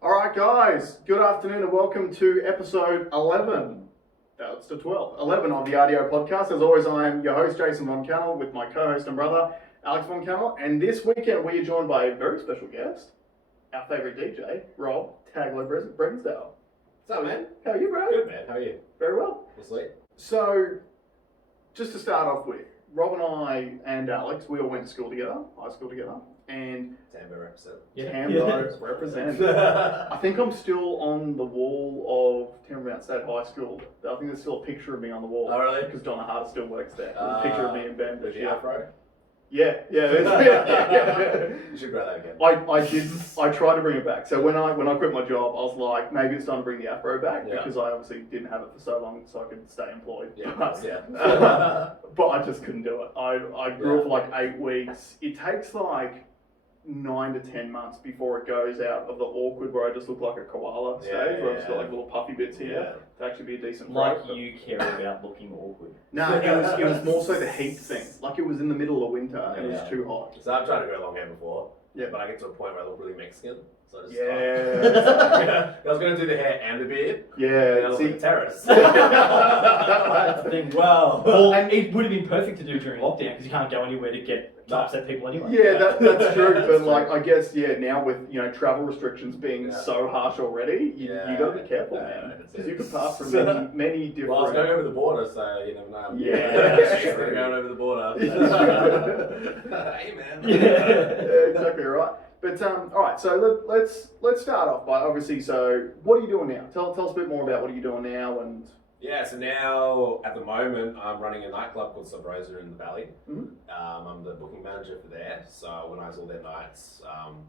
Alright guys, good afternoon and welcome to episode 11. That's to 12. 11 of the RDO podcast. As always, I am your host, Jason Von Cannell, with my co-host and brother, Alex Von Cannell. And this weekend we are joined by a very special guest, our favourite DJ, Rob Taglo Bregnsdal. What's up, man? How are you, bro? Good, man. How are you? Very well. Sweet. So, just to start off with, Rob and I and Alex, we all went to school together, high school together, and Tambo represent. Tambo represent. I think I'm still on the wall of Tambo Mount State High School. I think there's still a picture of me on the wall. Oh, really? Because Donna Harder still works there. There's a picture of me and Ben. With the afro? Yeah. You should grow that again. I tried to bring it back. So when I quit my job, I was like, maybe it's time to bring the afro back because I obviously didn't have it for so long, so I could stay employed. But I just couldn't do it. I grew up for like 8 weeks. It takes like 9 to 10 months before it goes out of the awkward where I just look like a koala stage, where I've just got like little puffy bits here to actually be a decent like frog. you care about looking awkward. No, it was more so the heat thing. Like it was in the middle of winter and it was too hot. So I've tried to grow long hair before. Yeah. But I get to a point where I look really Mexican. So I just I was going to do the hair and the beard. Yeah. And I look like a terrorist. That's the thing. Well, and it would have been perfect to do during lockdown because you can't go anywhere to upset people anyway. Yeah, that's true. But like, I guess now with travel restrictions being so harsh already, you got to be careful, man, because you could pass from many different. Well, I was going over the border, so you never know. Yeah, going over the border. Hey, man. Yeah, exactly right. But all right, so let's start off by obviously. So what are you doing now? Tell us a bit more about what are you doing now and. Yeah, so now, at the moment, I'm running a nightclub called Subrosa in the Valley. Mm-hmm. I'm the booking manager for there, so I organise all their nights,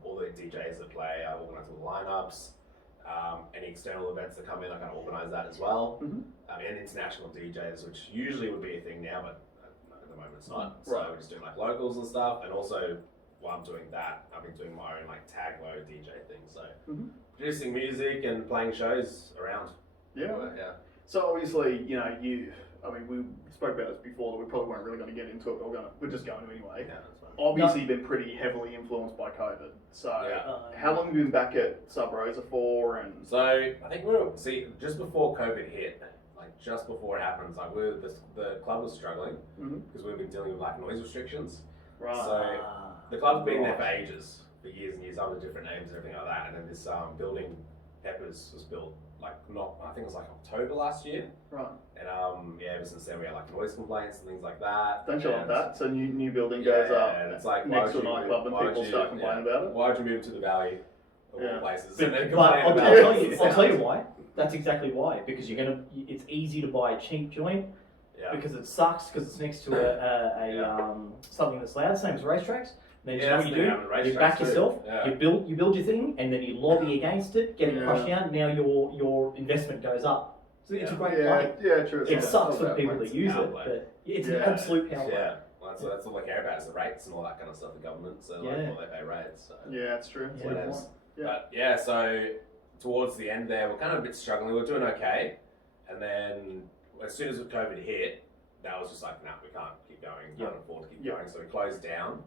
all the DJs that play, I organise all the lineups, any external events that come in, I kind of organise that as well, and international DJs, which usually would be a thing now, but at the moment it's not. So we're just doing like locals and stuff, and also while I'm doing that, I've been doing my own like Taglo DJ thing, so producing music and playing shows around. Yeah. So obviously, we spoke about this before, that we probably weren't really going to get into it, but we're just going to anyway. Yeah, that's fine. Obviously, you've been pretty heavily influenced by COVID. So how long have you been back at Sub Rosa for? And so I think just before COVID hit, like just before it happens, like the club was struggling because we've been dealing with like noise restrictions. Right. So the club's been there for ages, for years and years, under different names and everything like that. And then this building, Peppers, was built. I think it was like October last year. Right. And ever since then we had like noise complaints and things like that. Don't you love that? So new building goes up and it's like next to a nightclub and people start complaining about it. Why'd you move to the valley of all places? But, And then I'll complain about tell you why. That's exactly why. Because it's easy to buy a cheap joint. Yeah. Because it sucks because it's next to a something that's loud, same as racetracks. Then you know what you do? You back yourself, you build your thing, and then you lobby against it, get it crushed down. Now your investment goes up. So it's a great play. Yeah, true. It sucks for the people that use it, but it's an absolute power play. Yeah, well, that's all I care about is the rates and all that kind of stuff. The government, so like what they pay rates. So. Yeah, that's true. But so towards the end there, we're kind of a bit struggling. We're doing okay, and then as soon as COVID hit, that was just like, we can't keep going. Can't afford to keep going, so we closed down.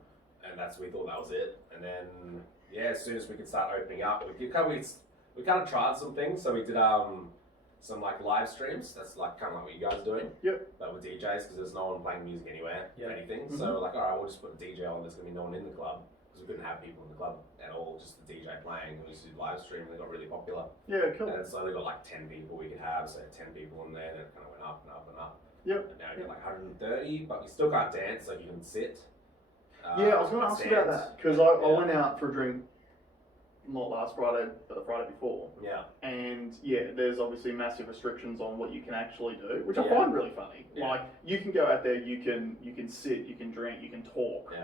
And we thought that was it. And then, as soon as we could start opening up, we kind of tried some things. So we did some like live streams. That's like kind of like what you guys are doing. Yep. But with DJs, because there's no one playing music anywhere, anything. So we're like, all right, we'll just put a DJ on. There's gonna be no one in the club because we couldn't have people in the club at all. Just the DJ playing. And we used to do live stream. And they got really popular. Yeah, cool. And so we got like 10 people we could have. So 10 people in there, and it kind of went up and up and up. Yep. And now we got like 130, but we still can't dance, so you can sit. I was going to ask you about that because I went out for a drink not last Friday, but the Friday before. Yeah. And there's obviously massive restrictions on what you can actually do, which I find really funny. Yeah. Like you can go out there, you can sit, you can drink, you can talk,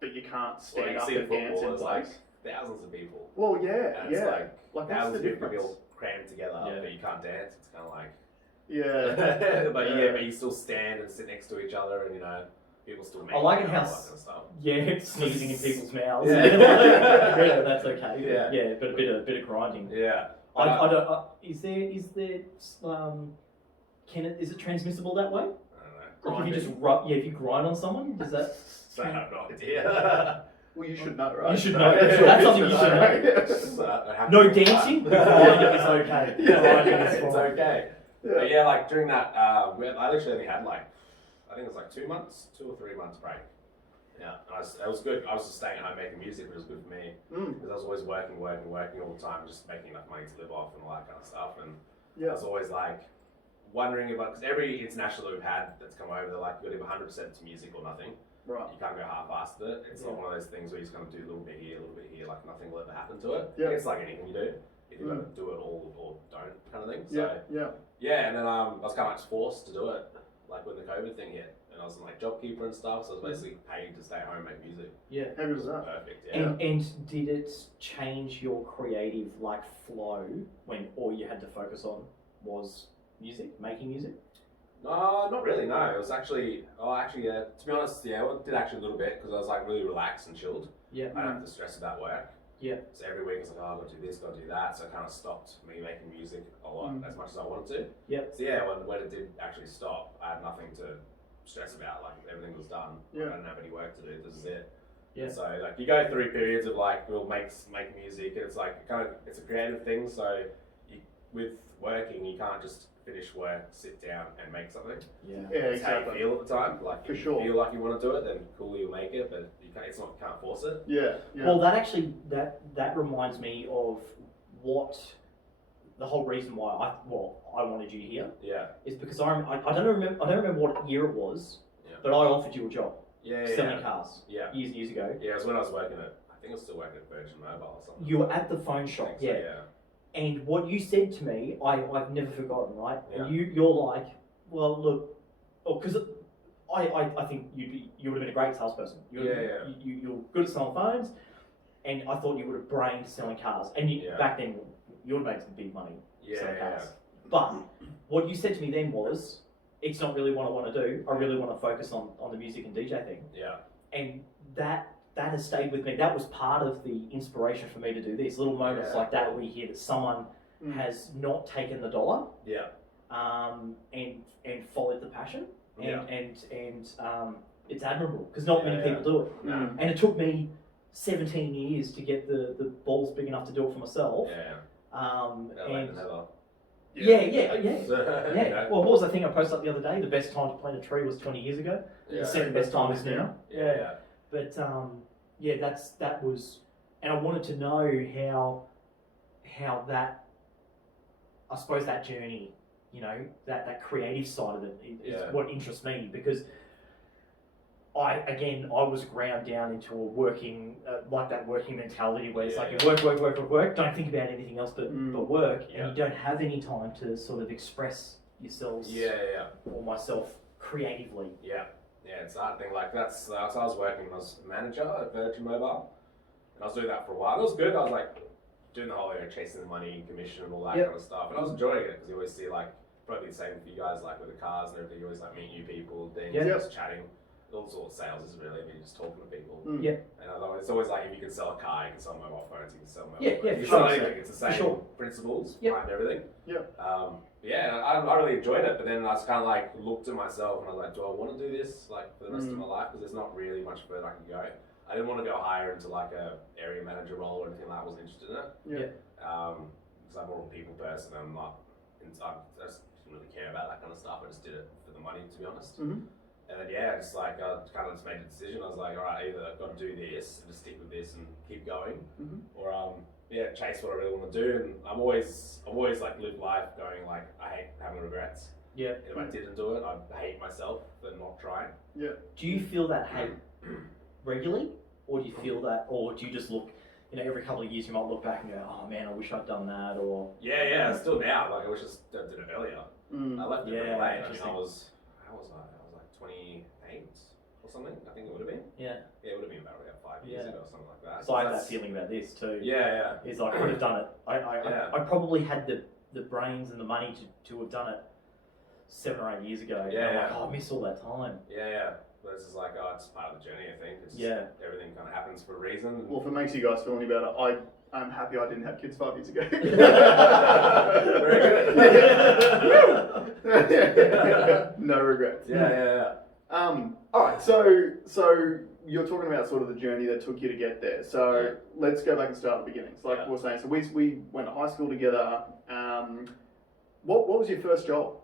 but you can't stand up and dance in place. Like thousands of people. Well, and it's like thousands of difference? people crammed together, but you can't dance. It's kind of like but you still stand and sit next to each other, and people still make I like it how all that kind of stuff. Sneezing in people's mouths. That's okay. Yeah, but a bit of grinding. Yeah. I don't. Is it transmissible that way? I don't know. Like if you just if you grind on someone, does that? I have no idea. Well, you should know, right? You should know. That's something you should know. No dancing? It's okay. It's okay. Yeah. But yeah, like during that, I literally only had like, I think it was like 2 months, 2 or 3 months break. Yeah, it was good. I was just staying at home making music, but it was good for me because I was always working all the time, just making enough money to live off and all that kind of stuff. And I was always like wondering about, because every international that we've had that's come over, they're like, you've got to give 100% to music or nothing. Right. You can't go half-assed at it. It's not one of those things where you're just going to do a little bit here, like nothing will ever happen to it. Yeah. It's like anything you do. If you're going to do it all or don't kind of thing. So, yeah, and then I was kind of like forced to do it, like when the COVID thing hit. And I was in like JobKeeper and stuff, so I was basically paid to stay at home and make music. Yeah. How good was that? Perfect, yeah. And did it change your creative like flow when all you had to focus on was music, making music? No, not really, no. It was actually, yeah, to be honest, yeah, it did actually a little bit because I was like really relaxed and chilled. Yeah. I don't have to stress about work. Yeah. So every week I was like, oh, I've got to do this, got to do that. So it kind of stopped me making music a lot, as much as I wanted to. Yeah. So yeah, when it did actually stop, I had nothing to stress about, like everything was done. I didn't have any work to do. This is it. Yeah. So like you go through periods of like we'll make music, and it's like it's a creative thing. So with working, you can't just finish work, sit down, and make something. Yeah. It's exactly. How you feel at the time. Like if you feel like you want to do it, then cool, you'll make it. But you can't force it. Yeah. Well, that actually that reminds me of what. The whole reason why I wanted you here, is because I don't remember what year it was, but I offered you a job, selling cars, years ago. Yeah, it was when I was working at, I think I was still working at Virgin Mobile or something. You were at the phone shop, so, yeah. And what you said to me, I've never forgotten, right? Yeah. And you're like, well, look, because I think you would have been a great salesperson. You're good at selling phones, and I thought you would have brained selling cars, and back then. You would make some big money selling cars. But what you said to me then was, it's not really what I want to do. I really want to focus on the music and DJ thing. Yeah. And that has stayed with me. That was part of the inspiration for me to do this. Little moments like that where you hear that someone has not taken the dollar. Yeah. And followed the passion. And it's admirable because not many people do it. No. And it took me 17 years to get the balls big enough to do it for myself. Yeah. Yeah. Well, what was the thing I posted up the other day? The best time to plant a tree was 20 years ago. The second best time is now. Yeah. But that was, and I wanted to know how that, I suppose that journey, that creative side of it is what interests me because. I was ground down into a working mentality where it's like you work, don't think about anything else but work, and you don't have any time to sort of express yourselves or myself creatively. Yeah, it's that thing. Like that's so I was working as a manager at Virgin Mobile, and I was doing that for a while. It was good. I was like doing the whole chasing the money, commission, and all that kind of stuff, and I was enjoying it because you always see like probably the same for you guys, like with the cars and everything. You always like meet new people, then just chatting. All sorts of sales isn't really, you're just talking to people. Yeah. And it's always like if you can sell a car, you can sell mobile phones, you can sell mobile phones. You can sell anything, it's the same principles behind everything. Yeah. I really enjoyed it, but then I just kind of like looked at myself and I was like, do I want to do this like for the rest of my life? Because there's not really much further I can go. I didn't want to go higher into like a area manager role or anything like that. I wasn't interested in it. Yeah. Because I'm more of a people person. I just didn't really care about that kind of stuff. I just did it for the money, to be honest. Mm-hmm. And then I kind of just made a decision. I was like, all right, either I've got to do this and just stick with this and keep going, or chase what I really want to do. And I'm always like live life going like I hate having regrets. Yeah. And if I didn't do it, I hate myself for not trying. Yeah. Do you feel that hate regularly, or do you feel that, or do you just look? Every couple of years you might look back and go, oh man, I wish I'd done that, or still now. Like I wish I did it earlier. I left it pretty late. I mean, how was I? 28 or something, I think it would have been. Yeah, it would have been about 5 years ago or something like that. So I have that feeling about this too. Yeah. Is I could have done it. I probably had the brains and the money to have done it 7 or 8 years ago. Yeah. I miss all that time. Yeah. But it's just like, it's part of the journey, I think. Everything kind of happens for a reason. Well, if it makes you guys feel any better, I'm happy I didn't have kids 5 years ago. Very good. No regrets. Yeah. All right. So you're talking about sort of the journey that took you to get there. So let's go back and start at the beginnings. Like we were saying, so we went to high school together. What was your first job?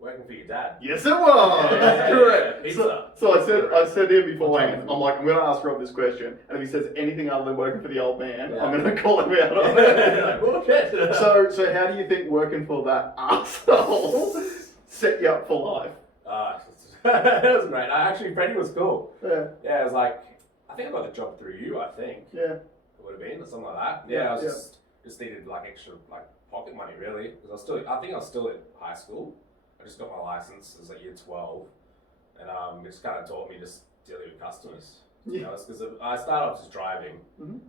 Working for your dad. Yes, it was. That's correct. Pizza. So I said to him beforehand, I'm like, I'm going to ask Rob this question, and if he says anything other than working for the old man, I'm going to call him out on it. So how do you think working for that arsehole set you up for life? That was great. Freddie was cool. Yeah. Yeah, it was like, I think I got the job through you, I think. Yeah. It would have been, or something like that. Yeah, I was just needed like extra like pocket money really, because I think I was still at high school. I just got my license, it was like year 12, and it just kind of taught me just dealing with customers. You know, because I started off just driving,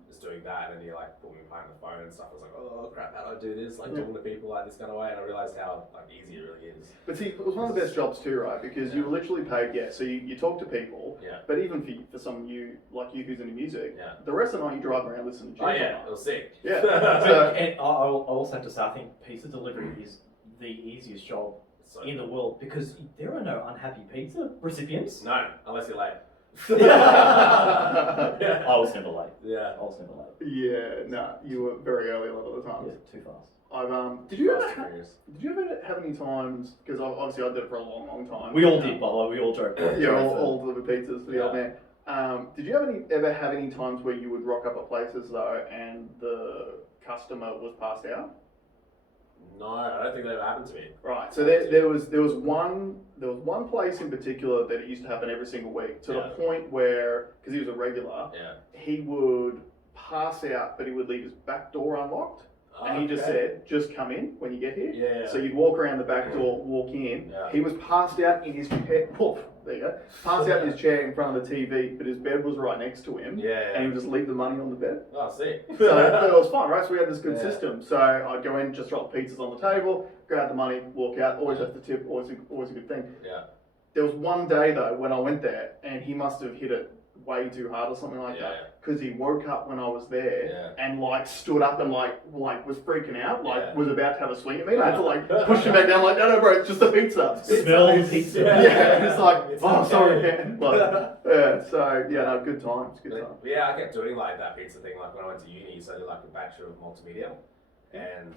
just doing that, and then you like put me behind the phone and stuff. I was like, oh crap, how do I do this? Like talking to people like this kind of way, and I realized how like easy it really is. But see, it was one of the best jobs too, right? Because you were literally paid, so you talk to people, but even for someone like you who's into music, the rest of the night you drive around listening to tunes. Oh yeah, it was sick. Yeah. And I also have to say, I think pizza delivery is the easiest job in the world, because there are no unhappy pizza recipients. No, unless you're late. I was never late. Yeah. I was never late. Yeah, no, you were very early a lot of the time. Yeah, too fast. Did you ever have any times, because obviously I did it for a long time. We all did, by the way, we all drove. All delivered pizzas for the old man. Did you ever have any times where you would rock up at places though and the customer was passed out? No, I don't think that ever happened to me. Right. So there was one place in particular that it used to happen every single week, to the point where, because he was a regular, he would pass out, but he would leave his back door unlocked. And he just said, just come in when you get here. Yeah. So you'd walk around the back door, walk in. Yeah. He was passed out in his chair. Poof, there you go. Passed out in his chair in front of the TV, but his bed was right next to him. Yeah. And he would just leave the money on the bed. Oh, sick. So it was fun, right? So we had this good system. So I'd go in, just drop pizzas on the table, grab the money, walk out. Always have to tip. Always a good thing. Yeah. There was one day though when I went there, and he must have hit it way too hard or something like that, because he woke up when I was there and like stood up and like was freaking out, was about to have a swing at me. And I had to like push him back down, like, no bro, it's just a pizza. Smell the pizza. It's like, oh sorry man. Like, no, good times. Yeah, I kept doing like that pizza thing, like when I went to uni, so I did like a Bachelor of Multimedia and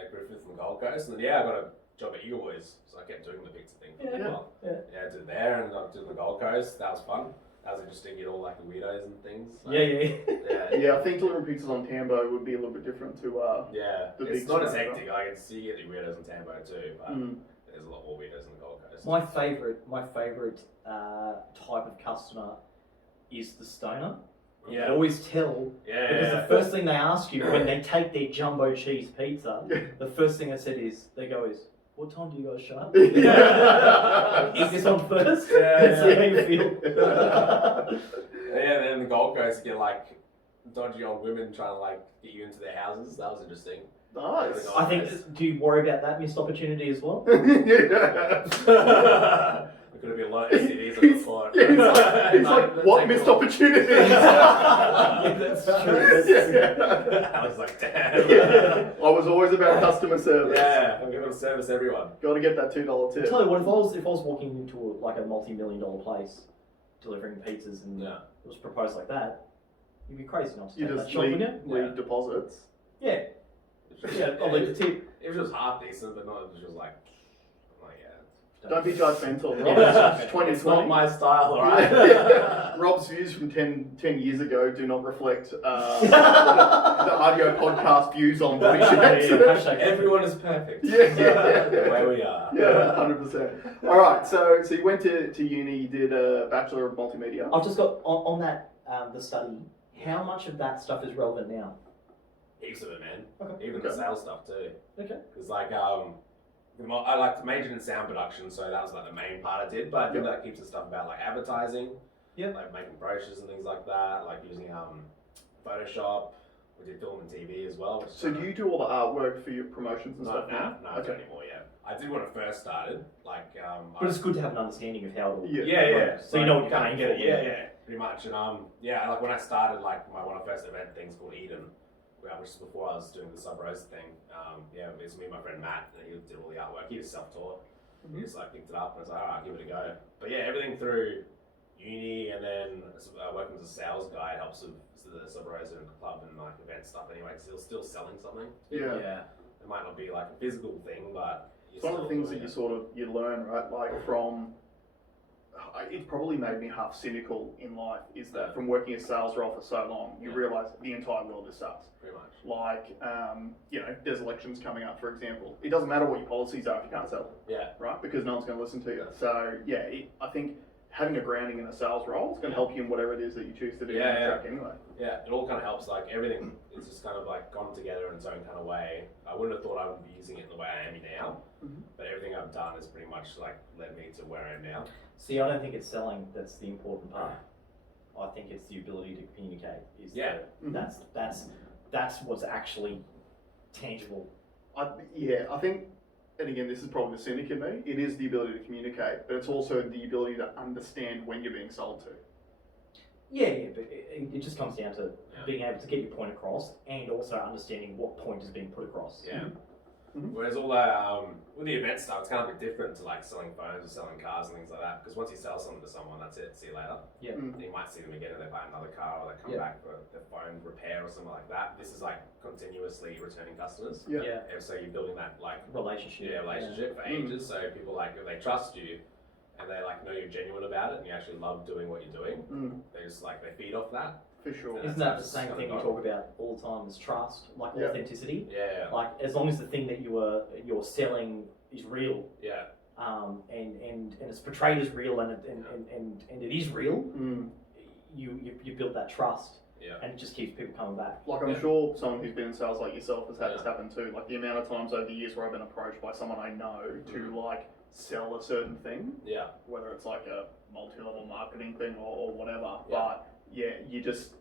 at Griffith and Gold Coast, and then I got a job at Eagle Boys, so I kept doing the pizza thing for a while. I did there, and I did the Gold Coast. That was fun. That was interesting, get all like the weirdos and things. Like, I think delivering pizzas on Tambo would be a little bit different to the it's not as hectic. Like it's, you get the weirdos on Tambo too, but there's a lot more weirdos on the Gold Coast. My favourite type of customer is the stoner. Yeah. I always tell, because the first thing they ask you when they take their jumbo cheese pizza, the first thing they said is, what time do you guys shut up? Eat this one first. See how you feel. And then the Gold Coast get like dodgy old women trying to like get you into their houses. That was interesting. Nice. I think. Do you worry about that missed opportunity as well? There could have been a lot of STDs on the floor. He's like, what missed opportunities? That's true. I was like, damn. I was always about customer service. Yeah, I'm going to service everyone. Got to get that $2 tip. I'll tell you what, if I was walking into a multi-million-dollar place, delivering pizzas, and it was proposed like that, you'd be crazy not to take that shop, wouldn't you? Leave deposits. Yeah. I'll leave the tip. It was just half decent, but not. It was just like, don't be judgmental. It's not my style, alright? Rob's views from 10 years ago do not reflect the RDO podcast views on body shapes. Everyone is perfect. The way we are. 100%. Alright, so you went to uni, you did a Bachelor of Multimedia. I've just got, on that, the study, how much of that stuff is relevant now? Heaps of it, man. Okay. Even the sales stuff too. Okay. It's like, I like to major in sound production, so that was like the main part I did. But I think that keeps the stuff about like advertising, like making brochures and things like that, like using Photoshop. We did film and TV as well. So do you do all the artwork for your promotions and stuff now? No, I don't anymore. Yeah, I did when I first started. Like, but it's good to have an understanding of how it all works. So you know what you're paying for. Yeah, pretty much. And like when I started, like one of my first event things called Eden, which is before I was doing the sub roast thing. It was me and my friend Matt, and he did all the artwork. He was self-taught. He just like picked it up, and I was like, alright, give it a go. But yeah, everything through uni, and then working as a sales guy helps with the Sub Rosa and club and like event stuff anyway, because you're still selling something. Yeah. It might not be like a physical thing, but it's one of the things that you learn, right? Like from, it probably made me half cynical in life, is that from working a sales role for so long, you realise the entire world is sales. Pretty much. Like, there's elections coming up, for example. It doesn't matter what your policies are if you can't sell them. Yeah. Right? Because no one's going to listen to you. So, I think having a grounding in a sales role is going to help you in whatever it is that you choose to do anyway. Yeah, it all kind of helps. Like everything is just kind of like gone together in its own kind of way. I wouldn't have thought I would be using it the way I am now, but everything I've done has pretty much like led me to where I am now. See, I don't think it's selling that's the important part. I think it's the ability to communicate. That's what's actually tangible. I think, and again, this is probably the cynic in me, it is the ability to communicate, but it's also the ability to understand when you're being sold to. Yeah, but it just comes down to being able to get your point across and also understanding what point is being put across. Yeah. Whereas all that, with the event stuff, it's kind of a bit different to like selling phones or selling cars and things like that, because once you sell something to someone, that's it, see you later. Yeah. You might see them again and they buy another car or they come back for their phone repair or something like that. This is like continuously returning customers. Yeah. So you're building that like relationship for ages. So people like, if they trust you and they like know you're genuine about it and you actually love doing what you're doing, they just like, they feed off that. For sure. Isn't that the same thing we talk about all the time, is trust, like authenticity? Yeah. Like as long as the thing that you're selling is real. Yeah. And it's portrayed as real and it is real. You build that trust. Yeah. And it just keeps people coming back. Like I'm sure someone who's been in sales like yourself has had this happen too. Like the amount of times over the years where I've been approached by someone I know to like sell a certain thing. Yeah. Whether it's like a multi-level marketing thing or whatever. But you just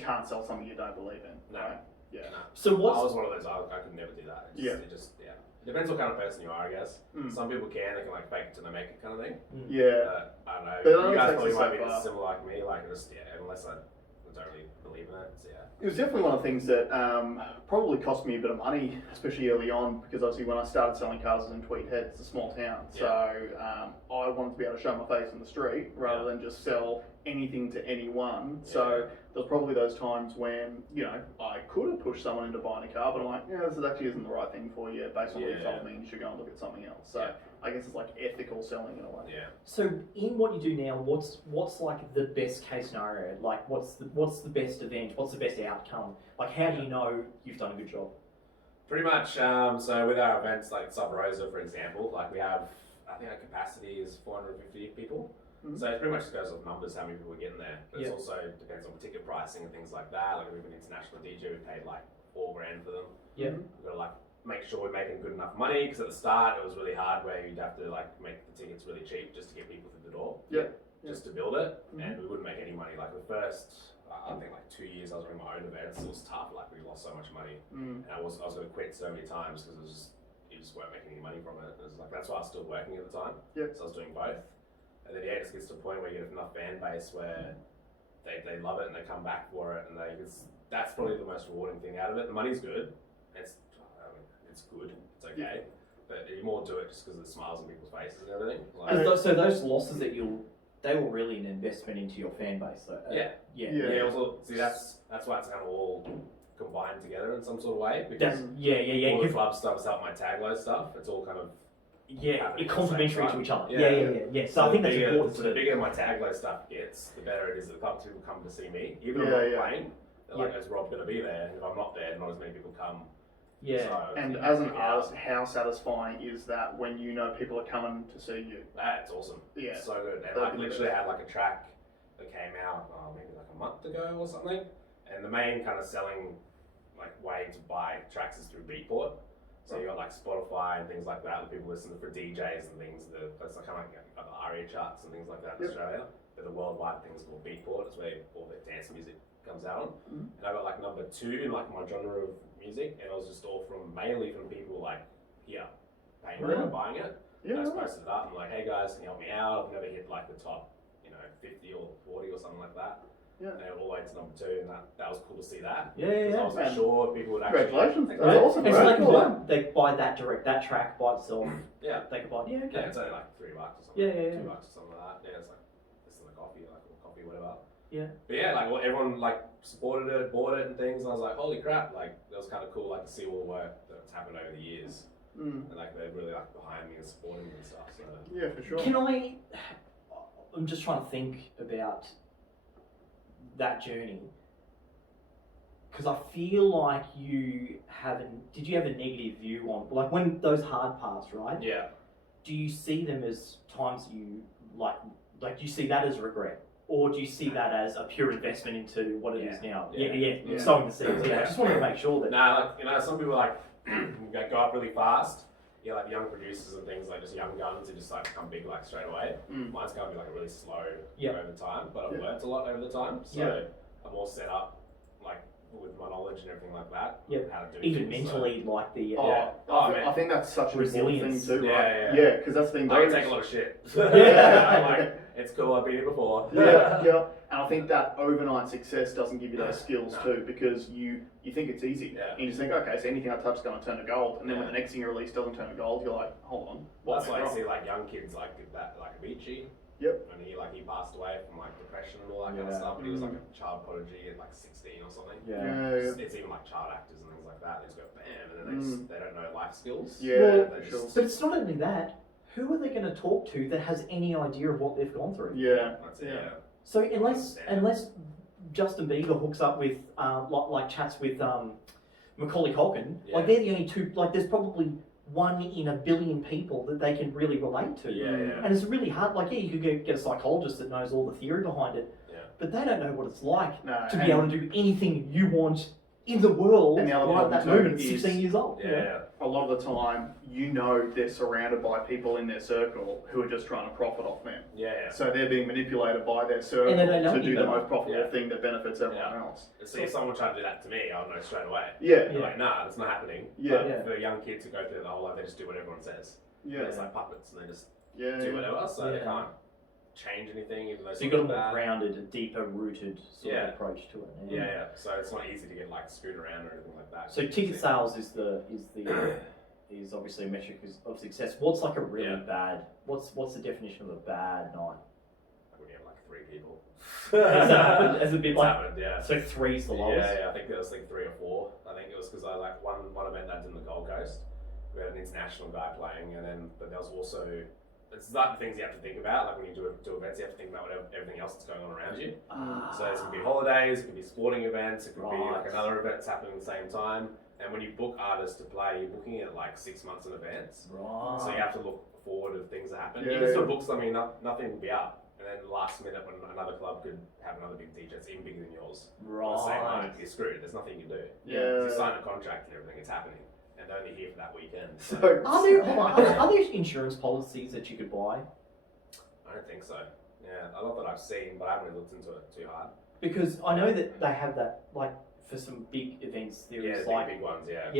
can't sell something you don't believe in. No. Right? Yeah. No. So I was one of those. I could never do that. It just depends what kind of person you are, I guess. Some people can. They can like fake it till they make it, kind of thing. Yeah. I don't know. But you guys probably might be far. similar like me. Like just unless I don't really believe in it. So It was definitely one of the things that probably cost me a bit of money, especially early on, because obviously when I started selling cars in Tweed Head, it's a small town. So I wanted to be able to show my face in the street rather than just sell anything to anyone. So there was probably those times when, I could have pushed someone into buying a car, but I'm like, this actually isn't the right thing for you based on what you told me, and you should go and look at something else. So I guess it's like ethical selling in a way. Yeah. So in what you do now, what's like the best case scenario? Like what's the best event? What's the best outcome? Like how do you know you've done a good job? Pretty much. So with our events like Sub Rosa, for example, like we have, I think our capacity is 450 people. So it pretty much goes off numbers, how many people we're getting there. But it also depends on ticket pricing and things like that. Like if we have an international DJ, we paid like $4,000 for them. Yeah. We've got to like make sure we're making good enough money, because at the start it was really hard where you'd have to like make the tickets really cheap just to get people through the door. Just to build it, and we wouldn't make any money. Like the first, I think like 2 years I was running my own events, it was tough. Like we lost so much money, and I was going to quit so many times because you just weren't making any money from it. It was like, that's why I was still working at the time. So I was doing both. And then it just gets to a point where you get enough fan base where they love it and they come back for it, and that's probably the most rewarding thing out of it. The money's good, it's good, it's okay, but you more do it just because of the smiles on people's faces and everything. Like, so those losses that they were really an investment into your fan base, though. Also, see, that's why it's kind of all combined together in some sort of way, because all the club stuff is helping my Taglo stuff. It's all kind of it's complementary to each other. Yeah. So I think that's important. So the bigger my Taglo stuff gets, the better it is that the club people come to see me. Even if I'm not playing, they're like, is Rob going to be there? And if I'm not there, not as many people come. Yeah. So, and as an artist, how satisfying is that when you know people are coming to see you? That's awesome. Yeah. It's so good. And I literally had like a track that came out maybe like a month ago or something. And the main kind of selling like way to buy tracks is through Beatport. So you got like Spotify and things like that people listen to for DJs and things. That's like kind of like the ARIA charts and things like that in Australia. But the worldwide thing is called Beatport. It's where all the dance music comes out on. And I got like number 2 in like my genre of music, and it was just all mainly from people like here, paying me and buying it. And I just posted it up and like, hey guys, can you help me out? I've never hit like the top, 50 or 40 or something like that. And they were all the way to number 2, and that was cool to see that. I wasn't sure people would actually. Congratulations! That's awesome. It's like they buy that track by itself. They could buy. Yeah, it's only like $3 or something. $2 or something like that. Yeah, it's like this is a coffee, whatever. Yeah. But yeah, like everyone like supported it, bought it, and things. And I was like, holy crap! Like that was kind of cool, like to see all the work that's happened over the years, and like they're really like behind me and supporting me and stuff. So yeah, for sure. I'm just trying to think about that journey. Because I feel like did you have a negative view on, like when those hard parts, right? Yeah. Do you see them as times that you, like do you see that as regret? Or do you see that as a pure investment into what it is now? Yeah. Sowing the seeds. Yeah, I just wanted to make sure that. No, like, some people like go up really fast. Yeah, like young producers and things, like just young guns who just like become big like straight away. Mine's gonna be like a really slow over time, but I've learnt a lot over the time. So I'm all set up like with my knowledge and everything like that. Yeah. How to do even things, mentally, like the I think that's such a resilience thing too, right? Yeah, because that's the thing. I can take a lot of shit. Like, it's cool, I've been here before. Yeah. And I think that overnight success doesn't give you those skills too, because you think it's easy. Yeah. And you just think, okay, so anything I touch is going to turn to gold. And then when the next thing you release doesn't turn to gold, you're like, hold on. Well, that's why I see like young kids like that, like Avicii. Yep. And he passed away from like depression and all that kind of stuff. But he was like a child prodigy at like 16 or something. Yeah. It's even like child actors and things like that. They just go bam, and then they don't know life skills. Yeah, but it's not only that. Who are they going to talk to that has any idea of what they've gone through? Yeah. That's it. Yeah. So unless Justin Bieber hooks up with like chats with Macaulay Culkin, like they're the only two. Like there's probably 1 in a billion people that they can really relate to. Yeah. And it's really hard. Like you could get a psychologist that knows all the theory behind it, but they don't know what it's like to be able to do anything you want in the world right at that moment at 16 years old. Yeah. A lot of the time, they're surrounded by people in their circle who are just trying to profit off them. Yeah. So they're being manipulated by their circle to do the most profitable thing that benefits everyone else. So if someone tried to do that to me, I'll know straight away. Yeah. Like, nah, that's not happening. Yeah. But for young kids who go through the whole life, they just do what everyone says. Yeah. It's like puppets, and they just do whatever, so they can't change anything. Even though so you've got a more grounded, a deeper rooted sort of approach to it. Yeah. So it's not easy to get like screwed around or anything like that. So ticket sales is obviously a metric of success. What's like a really bad? What's the definition of a bad night? When you have like 3 people. As a bit like happened, so 3's the lowest. Yeah. I think there was like 3 or 4. I think it was because I like one event that I did in the Gold Coast. We had an international guy playing, but there was also. It's like the things you have to think about. Like when you do events, you have to think about everything else that's going on around you. So there's going to be holidays, it could be sporting events, it could be like another event that's happening at the same time. And when you book artists to play, you're booking it like 6 months in advance. Right. So you have to look forward to things that happen. You can still book something, nothing will be up. And then last minute when another club could have another big DJ that's even bigger than yours. On the same night, you're screwed. There's nothing you can do. Yeah. You sign a contract and everything, it's happening. And they're only here for that weekend. So. Are there insurance policies that you could buy? I don't think so. Yeah, a lot that I've seen, but I haven't really looked into it too hard. Because I know that they have that, like, for some big events, there is like... big ones, yeah.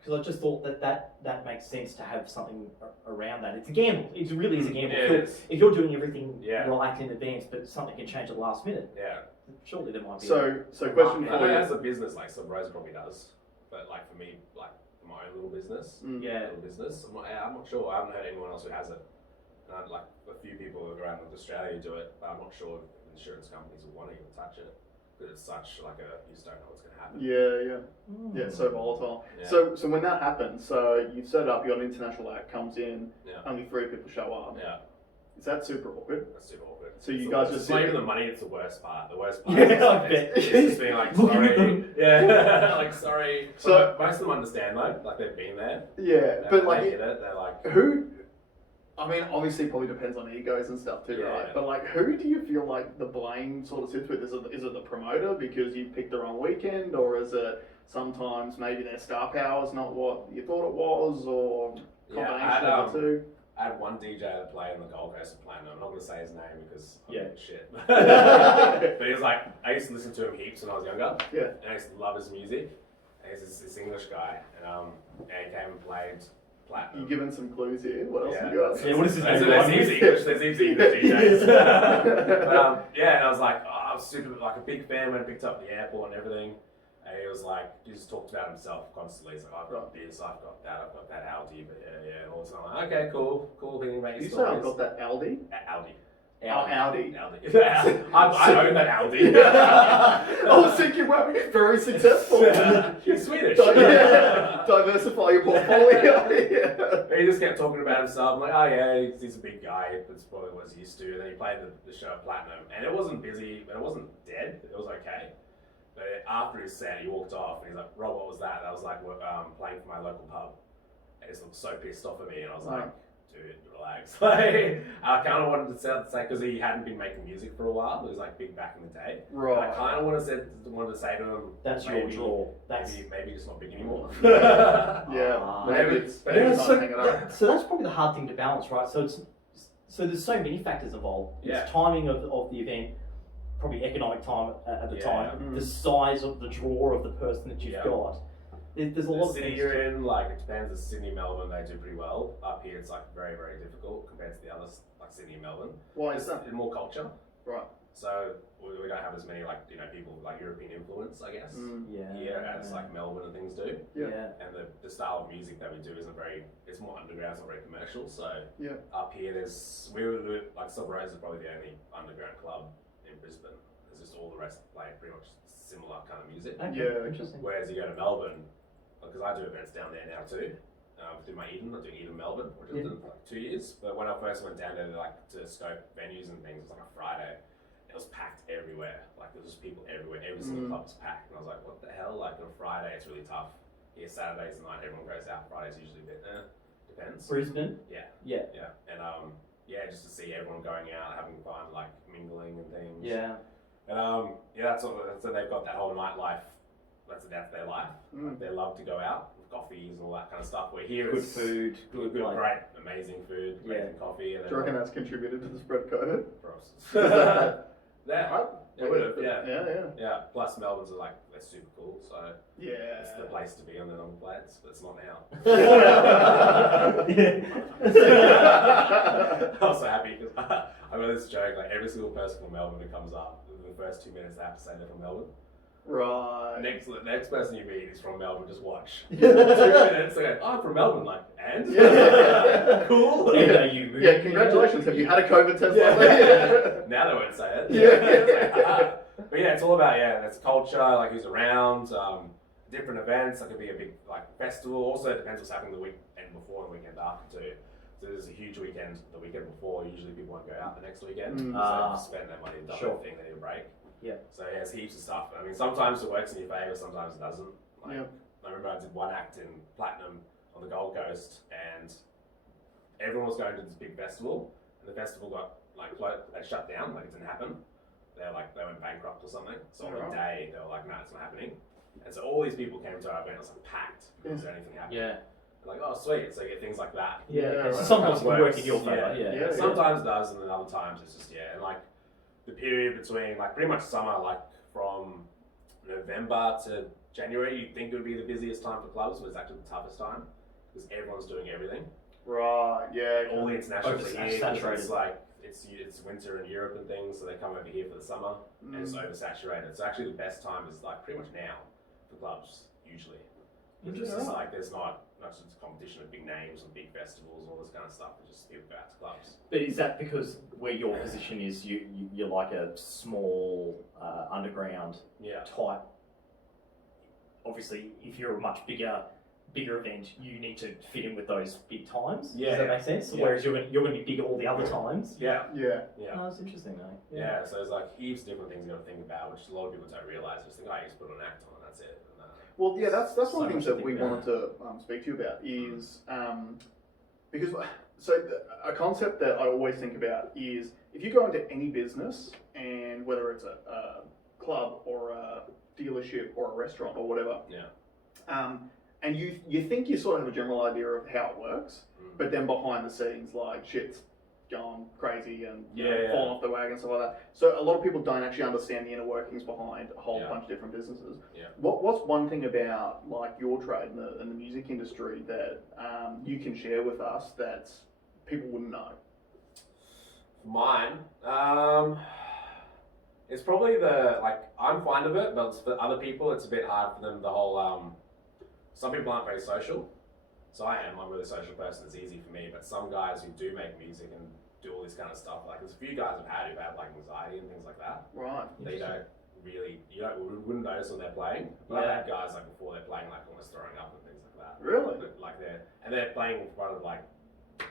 Because I just thought that makes sense to have something around that. It's a gamble. It really is a gamble. If you're doing everything right in advance, but something can change at the last minute, surely there might be... So question for you... As a business, like some Rose probably does. But like for me, like my own little business, I'm not sure. I haven't heard anyone else who has it. And like a few people around Australia do it, but I'm not sure if insurance companies will want to even touch it because it's such like you just don't know what's going to happen. Yeah, it's so volatile. So when that happens, so you set it up, you got an international act comes in, only 3 people show up. Yeah. Is that super awkward? That's super awkward. So you guys just... It's not even the money, it's the worst part. The worst part is it's just being like, sorry. Like, sorry. So most of them understand though, like they've been there. Yeah, but like... They get it, they're like... Who... I mean, obviously, probably depends on egos and stuff too, right? But like, who do you feel like the blame sort of sits with? Is it the promoter because you picked the wrong weekend, or is it sometimes maybe their star power is not what you thought it was, or combination of the two? I had one DJ that played in the Gold Coast and I'm not going to say his name because I'm shit. But he was like, I used to listen to him heaps when I was younger. Yeah. And I used to love his music. And he's this English guy. And he came and played platinum. You're giving some clues here. What else you got? Yeah, what is his name? There's heaps English DJs. But and I was like, I was super, like a big fan when I picked up the airport and everything. And he was like, he just talked about himself constantly. He's like, I've got this, I've got that Aldi, but and all this. I'm like, okay, cool hearing about your stories. I've got that Aldi? Aldi. Audi. I own that Audi. I was thinking, wow, very successful. He's Swedish. Diversify your portfolio. He just kept talking about himself. I'm like, oh yeah, he's a big guy. That's probably what he's used to. And then he played the show at Platinum, and it wasn't busy, but it wasn't dead. It was okay. But after his set, he walked off, and he's like, Rob, what was that? I was like, playing for my local pub. And he just looked so pissed off at me, and I was like, dude, relax. Like, I kind of wanted to say, because he hadn't been making music for a while. It was like big back in the day. Right. I kind of wanted to say to him, that's your draw. Maybe just not big anymore. Maybe it's hanging up. So that's probably the hard thing to balance, right? So there's so many factors involved. It's timing of the event, probably economic time at the time, the size of the draw of the person that you've got. There's a lot of city things. You're in, like, it depends. It's Sydney, Melbourne, they do pretty well. Up here, it's like very, very difficult compared to the others, like Sydney and Melbourne. Why is that? More culture. Right. So we don't have as many, like, people like European influence, I guess. Here as like Melbourne and things do. Yeah. And the style of music that we do isn't it's more underground, it's not very commercial. So up here like Sub Rose is probably the only underground club in Brisbane. There's just all the rest play pretty much similar kind of music. Okay. Yeah, Interesting. Whereas you go to Melbourne, because I do events down there now too. Through my Eden, I do Eden Melbourne, which I've done for like 2 years. But when I first went down there, to scope venues and things, it was like a Friday. It was packed everywhere. Like there was just people everywhere. Every single club was packed, and I was like, "What the hell?" Like on a Friday, it's really tough. Here, Saturdays night, everyone goes out. Fridays usually a bit. Depends. Brisbane. Yeah. And just to see everyone going out, having fun, like mingling and things. Yeah. And so they've got that whole nightlife. That's their life. Like, they love to go out, with coffees and all that kind of stuff. We're here. Good food, good, great, amazing food, amazing coffee. And do you reckon that's contributed to the spread of COVID? It would have, Yeah. Yeah. Plus, Melbourne's are they're super cool, so it's the Yeah. place to be on the number plates, but it's not now. I'm so happy because I got this joke. Like every single person from Melbourne who comes up, the first 2 minutes they have to say they're from Melbourne. Right. The next person you meet is from Melbourne. Just watch. 2 minutes. They go, "Oh, I'm from Melbourne." Like, and cool. Yeah. Congratulations. Have you had a COVID test lately? Now they won't say it. Yeah. But it's all about that's culture. Like who's around. Different events. That could be a big festival. Also, it depends what's happening the weekend before and the weekend after too. So there's a huge weekend the weekend before. Usually people won't go out the next weekend. So they spend their money on the thing. They need a break. Yeah. So it's heaps of stuff. I mean, sometimes it works in your favour, sometimes it doesn't. I remember I did one act in Platinum on the Gold Coast, and everyone was going to this big festival, and the festival got they shut down, it didn't happen. They went bankrupt or something. So on the day they were like, "No, it's not happening." And so all these people came to our event. It was packed because anything happened. Yeah. Like, oh sweet, so you get things like that. Yeah. So sometimes it can work in your favour. Yeah. Sometimes it does, and then other times it's just and the period between pretty much summer, from November to January, you'd think it would be the busiest time for clubs, but it's actually the toughest time because everyone's doing everything. Right. Yeah. All the internationals are here. Saturated. It's winter in Europe and things, so they come over here for the summer, and it's oversaturated. So actually, the best time is pretty much now for clubs usually. It's just there's not just competition of big names and big festivals and all this kind of stuff. It's just people go out to clubs. But is that because where your position is, you're like a small underground type? Obviously, if you're a much bigger event, you need to fit in with those big times. Does that make sense? Yeah. Whereas you're going to be big all the other times. Yeah. Oh, that's interesting, though. Yeah. So there's heaps of different things you got to think about, which a lot of people don't realise. Just think, you just put an act on and that's it. Well, yeah, that's one of the things that we wanted to speak to you about is because a concept that I always think about is if you go into any business, and whether it's a club or a dealership or a restaurant or whatever, and you think you sort of have a general idea of how it works, but then behind the scenes, shit's gone crazy and falling off the wagon and stuff like that. So a lot of people don't actually understand the inner workings behind a whole bunch of different businesses. Yeah. What's one thing about your trade and the music industry that you can share with us that people wouldn't know? Mine, it's probably I'm fine with it, but for other people it's a bit hard for them. The whole some people aren't very social. So I'm a really social person, it's easy for me, but some guys who do make music and do all this kind of stuff. Like, there's a few guys who've had like anxiety and things like that. Right. They wouldn't notice when they're playing. But I've had guys like before they're playing like almost throwing up and things like that. Really? Like they're playing in front of like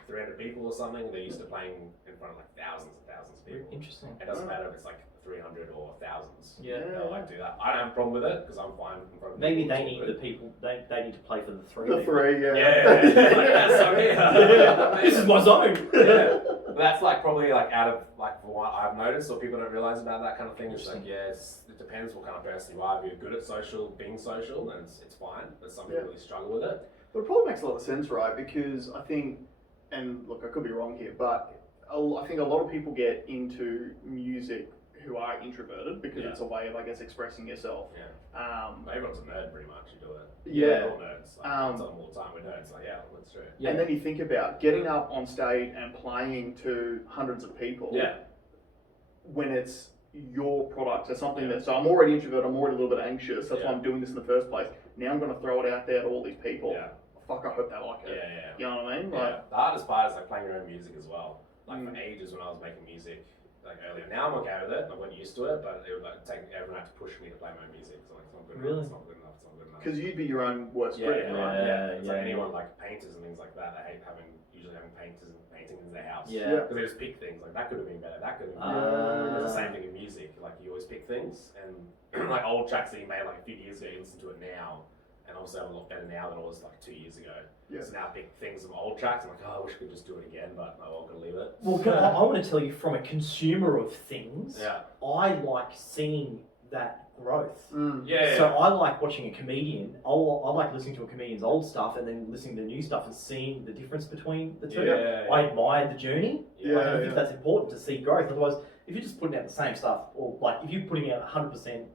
300 people or something. They're used to playing in front of like thousands and thousands of people. Interesting. It doesn't matter if it's like 300 or thousands. Yeah. They'll like do that. I don't have a problem with it because I'm fine in front of Maybe people. they need the people. They need to play for the three. The three, yeah. Yeah. Like, that's so Yeah. This is my zone. Yeah. That's like probably like out of like what I've noticed or people don't realize about that kind of thing. It's like, it depends what kind of person you are. If you're good at being social, then it's fine. But some people really struggle with it. But it probably makes a lot of sense, right? Because I think, and look, I could be wrong here, but I think a lot of people get into music who are introverted because it's a way of, I guess, expressing yourself. Yeah. Everyone's a nerd pretty much. You do it. Yeah. We're all nerds. Like, it's on all the time. We're nerds. Like, yeah, that's true. Yeah. And then you think about getting up on stage and playing to hundreds of people. Yeah. When it's your product or something so I'm already introverted, I'm already a little bit anxious. That's why I'm doing this in the first place. Now I'm going to throw it out there to all these people. Yeah. Fuck, I hope they like it. Yeah. You know what I mean? Yeah. Like, The hardest part is like playing your own music as well. Like for ages when I was making music, like earlier. Now I'm okay with it. I got used to it, but it would like everyone had to push me to play my own music. So like, it's not good enough. It's not good enough. It's not good enough. because you'd be your own worst critic, right? Yeah. It's like anyone like painters and things like that. They hate usually having paintings in their house. Yeah. Because they just pick things like that could have been better. That could have been better. It's the same thing in music. Like you always pick things, and like old tracks that you made like a few years ago, you listen to it now. And obviously I'm a lot better now than it was like 2 years ago. Yeah. So now I pick things from old tracks. I'm like, I wish I could just do it again, but no, I'm going to leave it. Well, I want to tell you, from a consumer of things, I like seeing that growth. So I like watching a comedian. I like listening to a comedian's old stuff and then listening to new stuff and seeing the difference between the two. I admire the journey. I think that's important to see growth. Otherwise, if you're just putting out the same stuff, or like if you're putting out 100%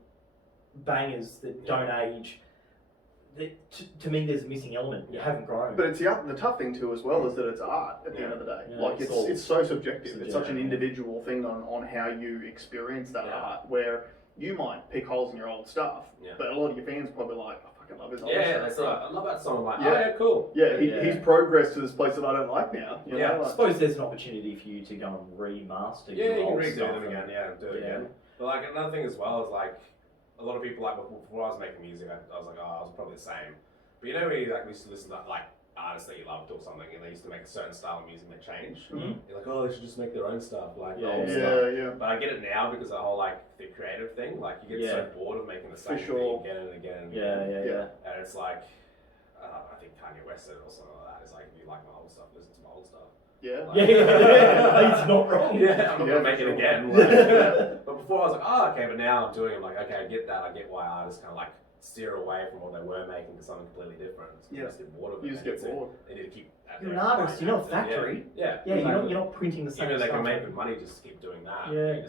bangers that don't age, to me, there's a missing element. You haven't grown. But it's the tough thing too, as well, is that it's art at the end of the day. Like it's so subjective. It's such an individual thing on how you experience that art. Where you might pick holes in your old stuff, but a lot of your fans probably like, I fucking love his old stuff. That's right. I love that song. I'm like, oh yeah, cool. He's progressed to this place that I don't like now. You know? I suppose there's an opportunity for you to go and remaster. Yeah, you can redo them again. Do it again. But like another thing as well is like, a lot of people, like, before I was making music, I was like, I was probably the same. But you know when you like used to listen to like artists that you loved or something, and they used to make a certain style of music that changed. You're like, oh, they should just make their own stuff, like old stuff. But I get it now because the whole like the creative thing, like you get so bored of making the same thing again and again and again. And it's like, I think Kanye West said it or something like that. It's like, if you like my old stuff, listen to my old stuff. It's not wrong. I'm not gonna make it again. Like, but before I was like, okay, but now I'm doing it. I'm like, okay, I get that. I get why artists kind of like steer away from what they were making to something completely different. You just get bored of it. You just get bored. They need to keep. You're an artist. You're not a factory. You're not printing the same stuff. Even they can make good money, just keep doing that. Yeah. You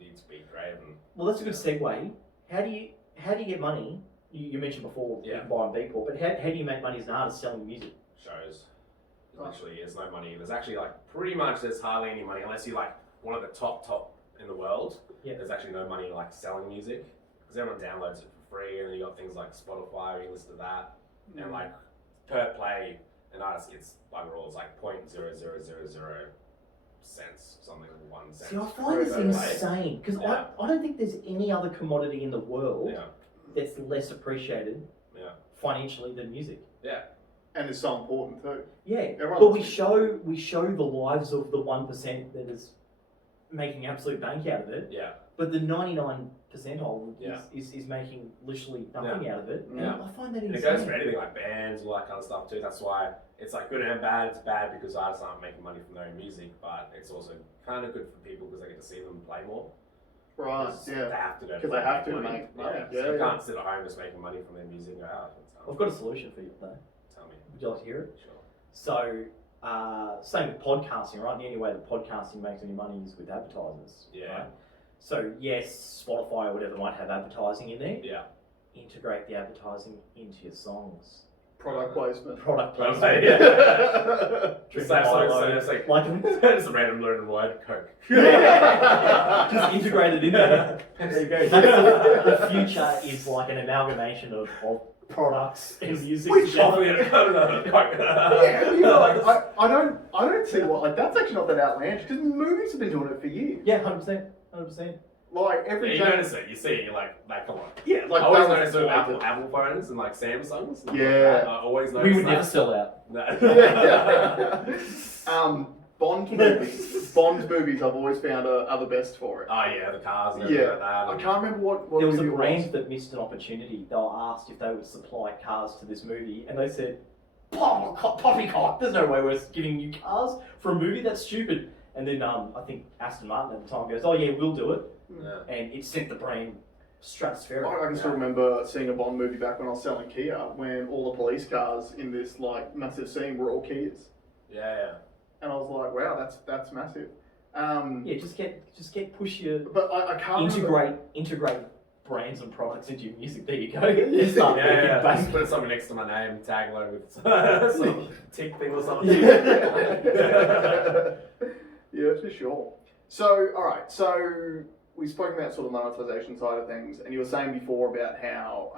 need to be creative. Well, that's a good segue. How do you get money? You mentioned before buying Beatport, but how do you make money as an artist selling music? Shows. Literally, there's no money. There's actually like pretty much there's hardly any money unless you're like one of the top in the world. There's actually no money like selling music because everyone downloads it for free, and then you got things like Spotify. You listen to that, and like per play, an artist gets bugger all. It's like 0.0000 cents, something 1 cent. See, I find this insane because I don't think there's any other commodity in the world that's less appreciated financially than music. And it's so important too. But we show the lives of the 1% that is making absolute bank out of it. But the 99 percentile is making literally nothing out of it. And I find that insane. And it goes for anything like bands, all that kind of stuff too. That's why it's like good and bad. It's bad because artists aren't making money from their own music, but it's also kind of good for people because they get to see them play more. Right. They have to do it. Because they have to make money. So you can't sit at home just making money from their music and go out. I've got a solution for you though. Would you like to hear it? Sure. So, same with podcasting, right? The only way that podcasting makes any money is with advertisers. Right? So, yes, Spotify or whatever might have advertising in there. Integrate the advertising into your songs. Product placement. It's like it's a random word, Coke. Just integrate it in there. There you go. The future is like an amalgamation of products and music. Which together. Yeah, you know, like, I don't see what, like, that's actually not that outlandish, because movies have been doing it for years. Yeah, 100%. Like, every you notice it, you see it, you're like, come on. Yeah, like, I always that notice was with like Apple phones and like Samsungs. And Yeah. like I always notice We would that. never sell out. No. Bond movies I've always found are the best for it. Oh yeah, the cars and everything like that. I can't remember what There was a movie it brand that missed an opportunity. They were asked if they would supply cars to this movie, and they said, poppycock, there's no way we're giving you cars for a movie, that's stupid. And then I think Aston Martin at the time goes, oh yeah, we'll do it. Yeah. And it sent the brand stratospheric. I can still remember seeing a Bond movie back when I was selling Kia, when all the police cars in this like massive scene were all Kias. Yeah. And I was like, wow, that's massive. Yeah, just get push your But I can't remember. integrate brands and products into your music. There you go. Start Yeah. making Just put something next to my name, Taglo with some tick thing or something. Yeah, for sure. So, all right. So we spoke about sort of monetization side of things, and you were saying before about how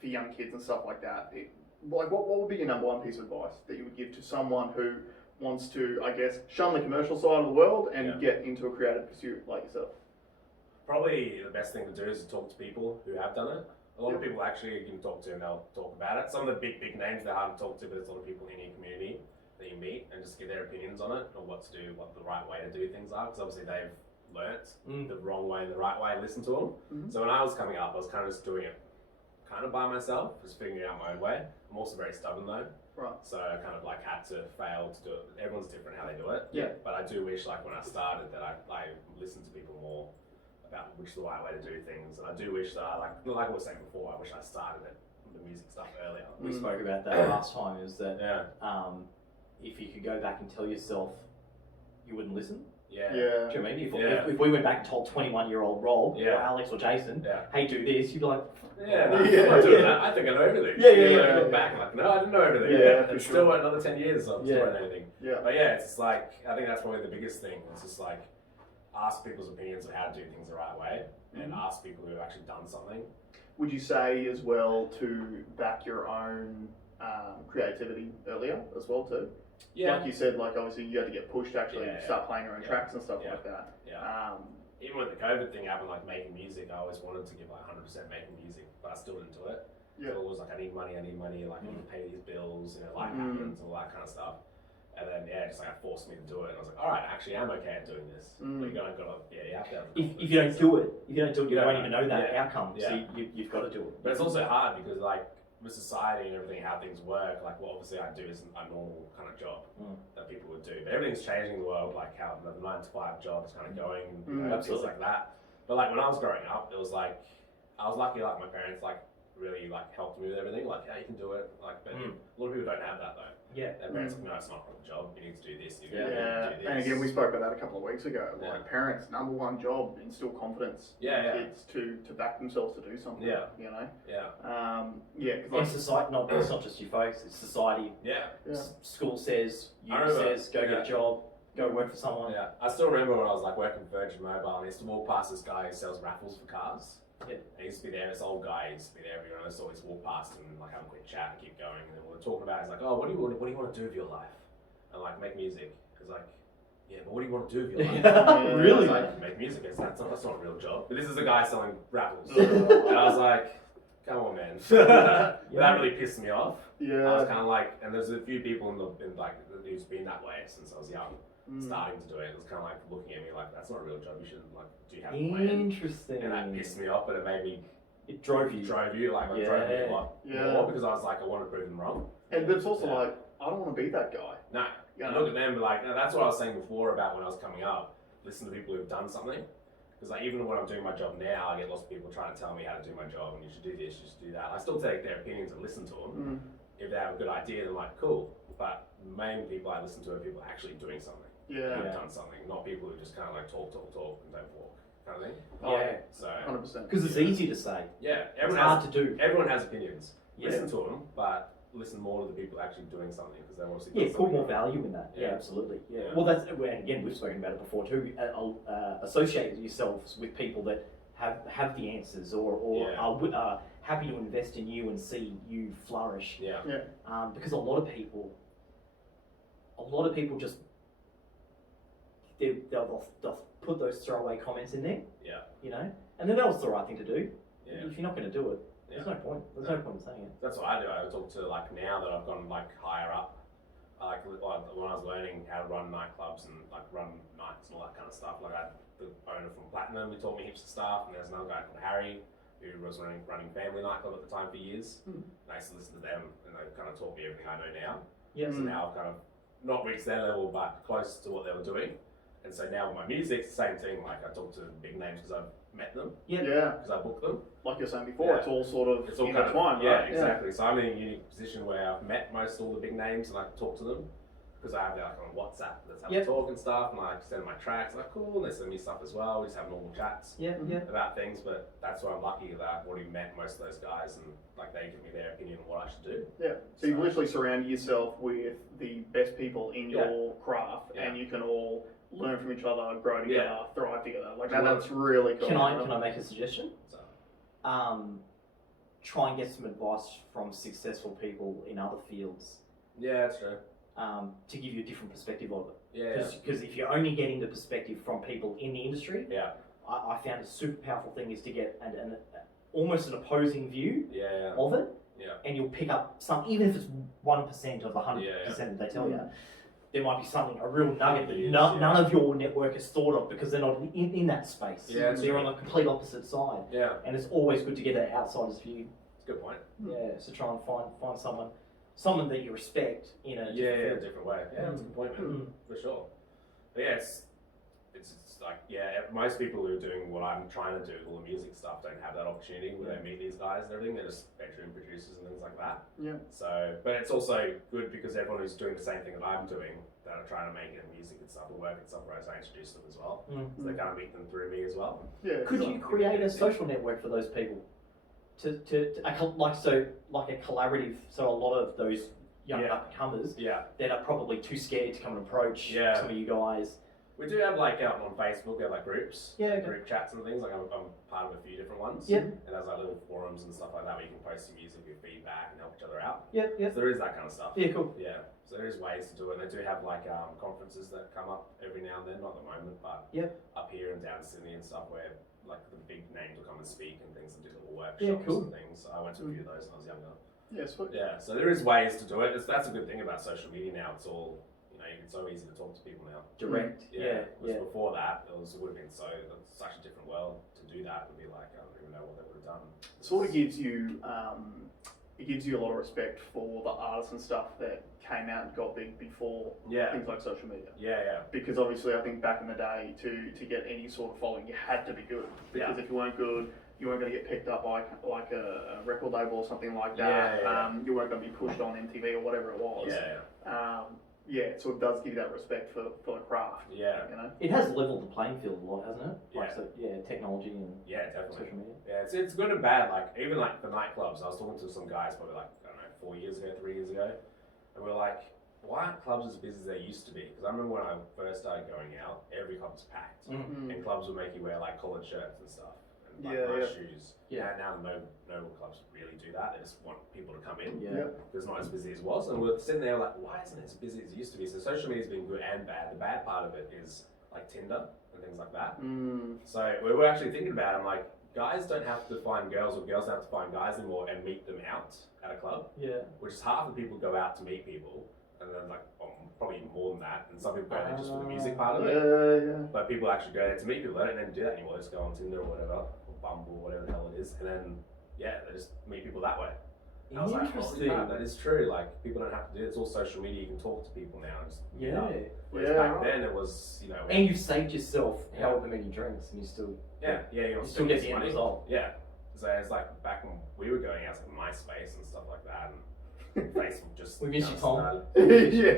for young kids and stuff like that, what would be your number one piece of advice that you would give to someone who wants to, I guess, shun the commercial side of the world and get into a creative pursuit like yourself? Probably the best thing to do is to talk to people who have done it. A lot of people actually you can talk to and they'll talk about it. Some of the big names they're hard to talk to, but there's a lot of people in your community that you meet and just get their opinions on it or what to do, what the right way to do things are. Because obviously they've learnt the wrong way and the right way. Listen to them. Mm-hmm. So when I was coming up, I was kind of just doing it kind of by myself, just figuring out my own way. I'm also very stubborn though. Right. So I kind of like had to fail to do it. Everyone's different how they do it. Yeah. But I do wish like when I started that I listened to people more about which is the right way to do things. And I do wish that like I was saying before, I wish I started it, the music stuff earlier. We spoke about that last time, is that if you could go back and tell yourself you wouldn't listen. Yeah. Do you know what I mean? If we went back and told 21-year-old Rob or Alex or Jason, hey, do this, you'd be like, I'm not doing that. I think I know everything. I look back and like, no, I didn't know everything. And still another 10 years, so I'm still not anything. But it's just like, I think that's probably the biggest thing. It's just like, ask people's opinions on how to do things the right way and ask people who have actually done something. Would you say as well to back your own creativity earlier as well too? Like you said, like obviously you had to get pushed to actually start playing your own tracks and stuff like that. Even when the COVID thing happened, like making music, I always wanted to give like 100% making music, but I still didn't do it. So it was like, I need money, like I need to pay these bills, life happens, all that kind of stuff. And then just like it forced me to do it, and I was like, all right, actually, I'm okay at doing this. But you have to have if you don't do it, you won't even know that outcome. So you've got to do it. But it's also hard because like with society and everything, how things work, like what obviously I do isn't a normal kind of job that people would do. But everything's changing in the world, like how the 9-to-5 job is kind of going, things like that. But like when I was growing up, it was like I was lucky, like my parents like really like helped me with everything. Like, yeah, you can do it. Like, but a lot of people don't have that though. Yeah. Their parents like, no, it's not a real job. You need to do this. You need to do this. And again, we spoke about that a couple of weeks ago. Like parents' number one job, instill confidence in kids to back themselves to do something. You know. And society, it's not just you folks. It's society. School says, says, go get a job, go work for someone. I still remember when I was like working for Virgin Mobile, and I used to walk past this guy who sells raffles for cars. And he used to be there, this old guy, he used to be there every night. I used to always walk past him and like have a quick chat and keep going. And then we were talking about it, he's like, oh, what do you want to do with your life? And like make music. He's like, yeah, but what do you want to do with your life? Really? I was like, make music. That's not a real job. But this is a guy selling raffles. And I was like, come on, man. That really pissed me off. I was kind of like, and there's a few people in like who's been that way since I was young. Starting to do it, it was kind of like looking at me like, that's not a real job, you shouldn't, like, do you have a plan? Interesting. And that pissed me off, but it made me... It drove you. Like, it drove me a lot more, because I was like, I want to prove them wrong. And it's also like, I don't want to be that guy. No. You look at them, but like, that's what I was saying before about when I was coming up, listen to people who've done something. Because like, even when I'm doing my job now, I get lots of people trying to tell me how to do my job, and you should do this, you should do that. I still take their opinions and listen to them. If they have a good idea, then like, cool. But the main people I listen to are people actually doing something. Who've done something, not people who just kind of like talk and don't walk, kind of thing. So 100%. Because it's easy to say. It's hard to do. Everyone has opinions. Listen to them, but listen more to the people actually doing something because they're obviously put more value in that. Absolutely. Well, that's, and again, we've spoken about it before too. Associate yourselves with people that have the answers or are happy to invest in you and see you flourish. Yeah. Because a lot of people just they'll put those throwaway comments in there. Yeah. You know, and then that was the right thing to do. Yeah. If you're not going to do it, there's no point. There's no point in saying it. That's what I do. I talk to like now that I've gone like higher up. Like when I was learning how to run nightclubs and like run nights and all that kind of stuff. Like I had the owner from Platinum who taught me heaps of stuff, and there's another guy called Harry who was running Family Nightclub at the time for years. And I used to listen to them, and they kind of taught me everything I know now. Yeah. So now I've kind of not reached their level, but close to what they were doing. And so now with my music, it's the same thing. Like I talk to big names because I've met them. Yeah. Because I booked them. Like you're saying before, it's all sort of intertwined, yeah, right? exactly. So I'm in a unique position where I've met most all the big names and I can talk to them. Because I have like on WhatsApp, let's have a talk and stuff, and I send my tracks, like cool, and they send me stuff as well. We just have normal chats about things, but that's why I'm lucky that I've already met most of those guys and like they give me their opinion on what I should do. Yeah. So you've literally surrounded yourself with the best people in your craft, and you can all learn from each other, grow together, thrive together. Like that's really cool. Can I make a suggestion? So. Try and get some advice from successful people in other fields. Yeah, that's true. To give you a different perspective of it. Yeah. Because if you're only getting the perspective from people in the industry, I found a super powerful thing is to get an almost an opposing view of it. Yeah. And you'll pick up some, even if it's 1% of the 100% that they tell you, there might be something, a real nugget that none of your network has thought of because they're not in that space. Yeah, they're on the complete opposite side. Yeah. And it's always good to get an outsider's view. That's a good point. Yeah, so try and find someone that you respect in a different way. Yeah, that's a good point, man. For sure. But yeah, it's like most people who are doing what I'm trying to do, all the music stuff, don't have that opportunity where they meet these guys and everything. They're just bedroom producers and things like that. Yeah. So, but it's also good because everyone who's doing the same thing that I'm doing, that are trying to make it in music and stuff, or work and stuff, whereas I introduce them as well. So they kind of meet them through me as well. Yeah. Could you create a social network for those people? Like a collaborative, so a lot of those young up-and-comers that are probably too scared to come and approach some of you guys. We do have like out on Facebook, we have like groups, group chats and things. Like I'm part of a few different ones. And there's like little forums and stuff like that where you can post your music, your feedback, and help each other out. So there is that kind of stuff. Yeah, cool. Yeah. So there is ways to do it. They do have like conferences that come up every now and then, not at the moment, but up here and down Sydney and stuff where like the big names will come and speak and things and do little workshops and things. So I went to a few of those when I was younger. Yeah, so there is ways to do it. That's a good thing about social media now. It's all, it's so easy to talk to people now. Direct. Before that, it would have been such a different world to do that. Would be like, I don't even know what they would have done. It sort of gives you, a lot of respect for the artists and stuff that came out and got big before things like social media. Because obviously, I think back in the day, to get any sort of following, you had to be good. Because if you weren't good, you weren't going to get picked up by like a record label or something like that. You weren't going to be pushed on MTV or whatever it was. So it does give you that respect for the craft. It has leveled the playing field a lot, hasn't it? Technology and definitely. social media. It's good and bad. Like even like the nightclubs, I was talking to some guys probably like 3 years ago, and we're like, why aren't clubs as busy as they used to be? Because I remember when I first started going out, every club was packed, and clubs would make you wear like collared shirts and stuff. Nice shoes. Now no clubs really do that. They just want people to come in. Because it's not as busy as it was. And we're sitting there like, why isn't it as busy as it used to be? So social media's been good and bad. The bad part of it is like Tinder and things like that. So we were actually thinking about it. I'm like, guys don't have to find girls or girls don't have to find guys anymore and meet them out at a club. Which is half the people go out to meet people. And then like probably more than that. And some people go there just for the music part of it. But people actually go there to meet people. They don't even do that anymore. They just go on Tinder or whatever. Bumble, whatever the hell it is, and then they just meet people that way. And I was like, holy crap, that is true. Like people don't have to do it. It's all social media. You can talk to people now. And just, whereas back then it was, and you've saved yourself however many drinks, and you still you still get the end result. So it's like back when we were going out to MySpace and stuff like that, and Facebook just we miss you, Tom. You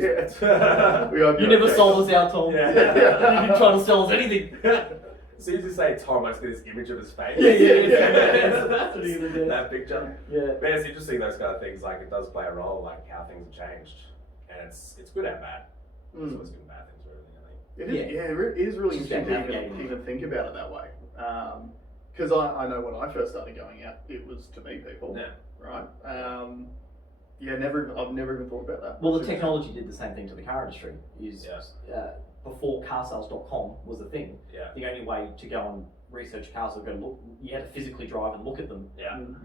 never sold us out, Tom. You didn't try to sell us anything. As soon as you say Tom, I just get this image of his face. That picture. But it's interesting, those kind of things. Like it does play a role, like how things have changed, and it's good and bad. It's always good and bad things for everything, I think. It is really interesting to even think about it that way. because I know when I first started going out, it was to meet people, right? I've never even thought about that. Well, the technology did the same thing to the car industry. Before carsales.com was the thing, the only way to go and research cars or go look, you had to physically drive and look at them.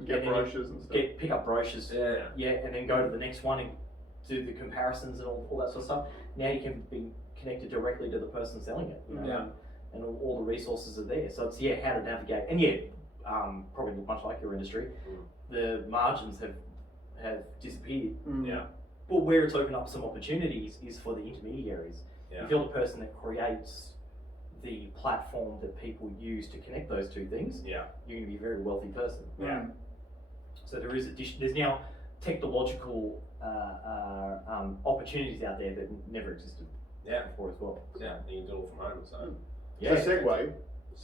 Get brochures and stuff. Pick up brochures. And then go to the next one and do the comparisons and all that sort of stuff. Now you can be connected directly to the person selling it. You know, and all the resources are there. So it's how to navigate. And probably much like your industry, the margins have disappeared. But where it's opened up some opportunities is for the intermediaries. If you're the person that creates the platform that people use to connect those two things, you're going to be a very wealthy person. So there's now technological opportunities out there that never existed before as well. You can do it all from home. So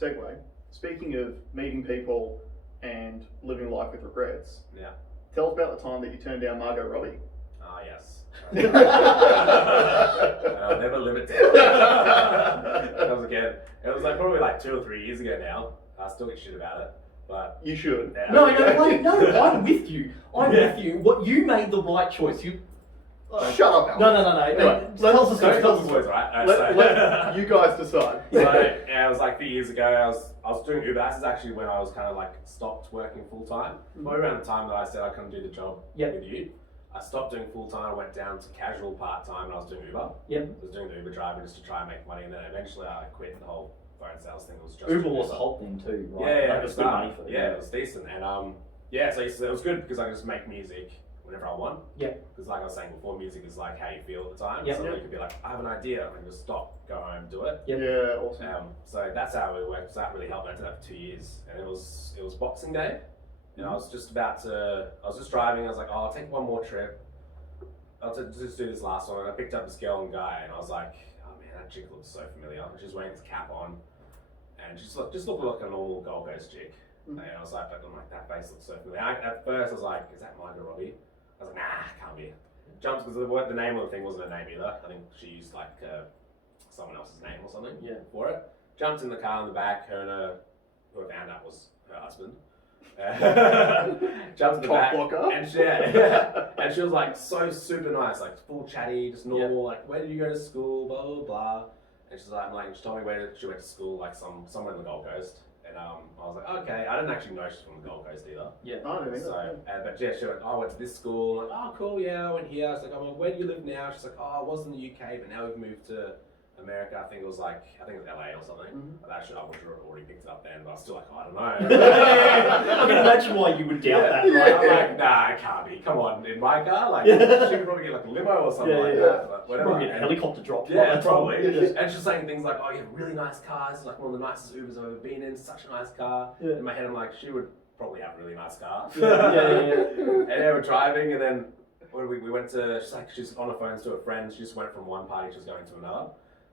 segue. Speaking of meeting people and living life with regrets, tell us about the time that you turned down Margot Robbie. Ah, yes. I'll never live it down. That was again. It was probably 2 or 3 years ago now. I still get shit about it, but you should. No, I'm with you. What you made the right choice. Shut up, Alan. No. Anyway, tell us the story. Right? Let you guys decide. So it was a few years ago. I was doing Uber. This is actually when I was kind of stopped working full time. Probably around the time that I said I couldn't do the job with you. I stopped doing full time. I went down to casual part time, and I was doing Uber. I was doing the Uber driver just to try and make money, and then eventually I quit the whole phone sales thing. It was just Uber was hot then too, right? It was good money for it. It was decent, and so it was good because I could just make music whenever I want. Because like I was saying before, music is how you feel at the time. So you could be like, I have an idea, and just stop, go home, do it. Awesome. So that's how it worked. So that really helped. I did that for 2 years, and it was Boxing Day, and I was just driving. I was like, oh, I'll take one more trip. I'll just do this last one. And I picked up this girl and guy, and I was like, oh man, that chick looks so familiar. She was wearing this cap on, and she just looked like a normal Gold Coast chick. And I was like, that face looks so familiar. At first, I was like, is that Margot Robbie? I was like, nah, can't be. Jumps because the name of the thing wasn't her name either. I think she used someone else's name or something for it. Jumped in the car in the back. Her and who I found out was her husband. Jumped in the back, and she was so super nice, full chatty, just normal. Where did you go to school? Blah blah blah. And she's she told me where she went to school, somewhere in the Gold Coast. And I was like, okay. I didn't actually know she's from the Gold Coast either. I don't think so. But she went, I went to this school. I'm like, oh cool, I went here. I was like, where do you live now? She's like, I was in the UK, but now we've moved to America. I think it was LA or something. But actually, I would have already picked it up then, but I was still I don't know. I can imagine why you would doubt that. I'm like, nah, it can't be. Come on, in my car, she could probably get a limo or something that. But whatever. Probably get a helicopter drop. Probably. And she's saying things like, oh, you have really nice cars. It's one of the nicest Ubers I've ever been in. Such a nice car. In my head, I'm like, she would probably have a really nice car. And we're driving, and then we went to. She's on her phone to her friend. She just went from one party, she was going to another.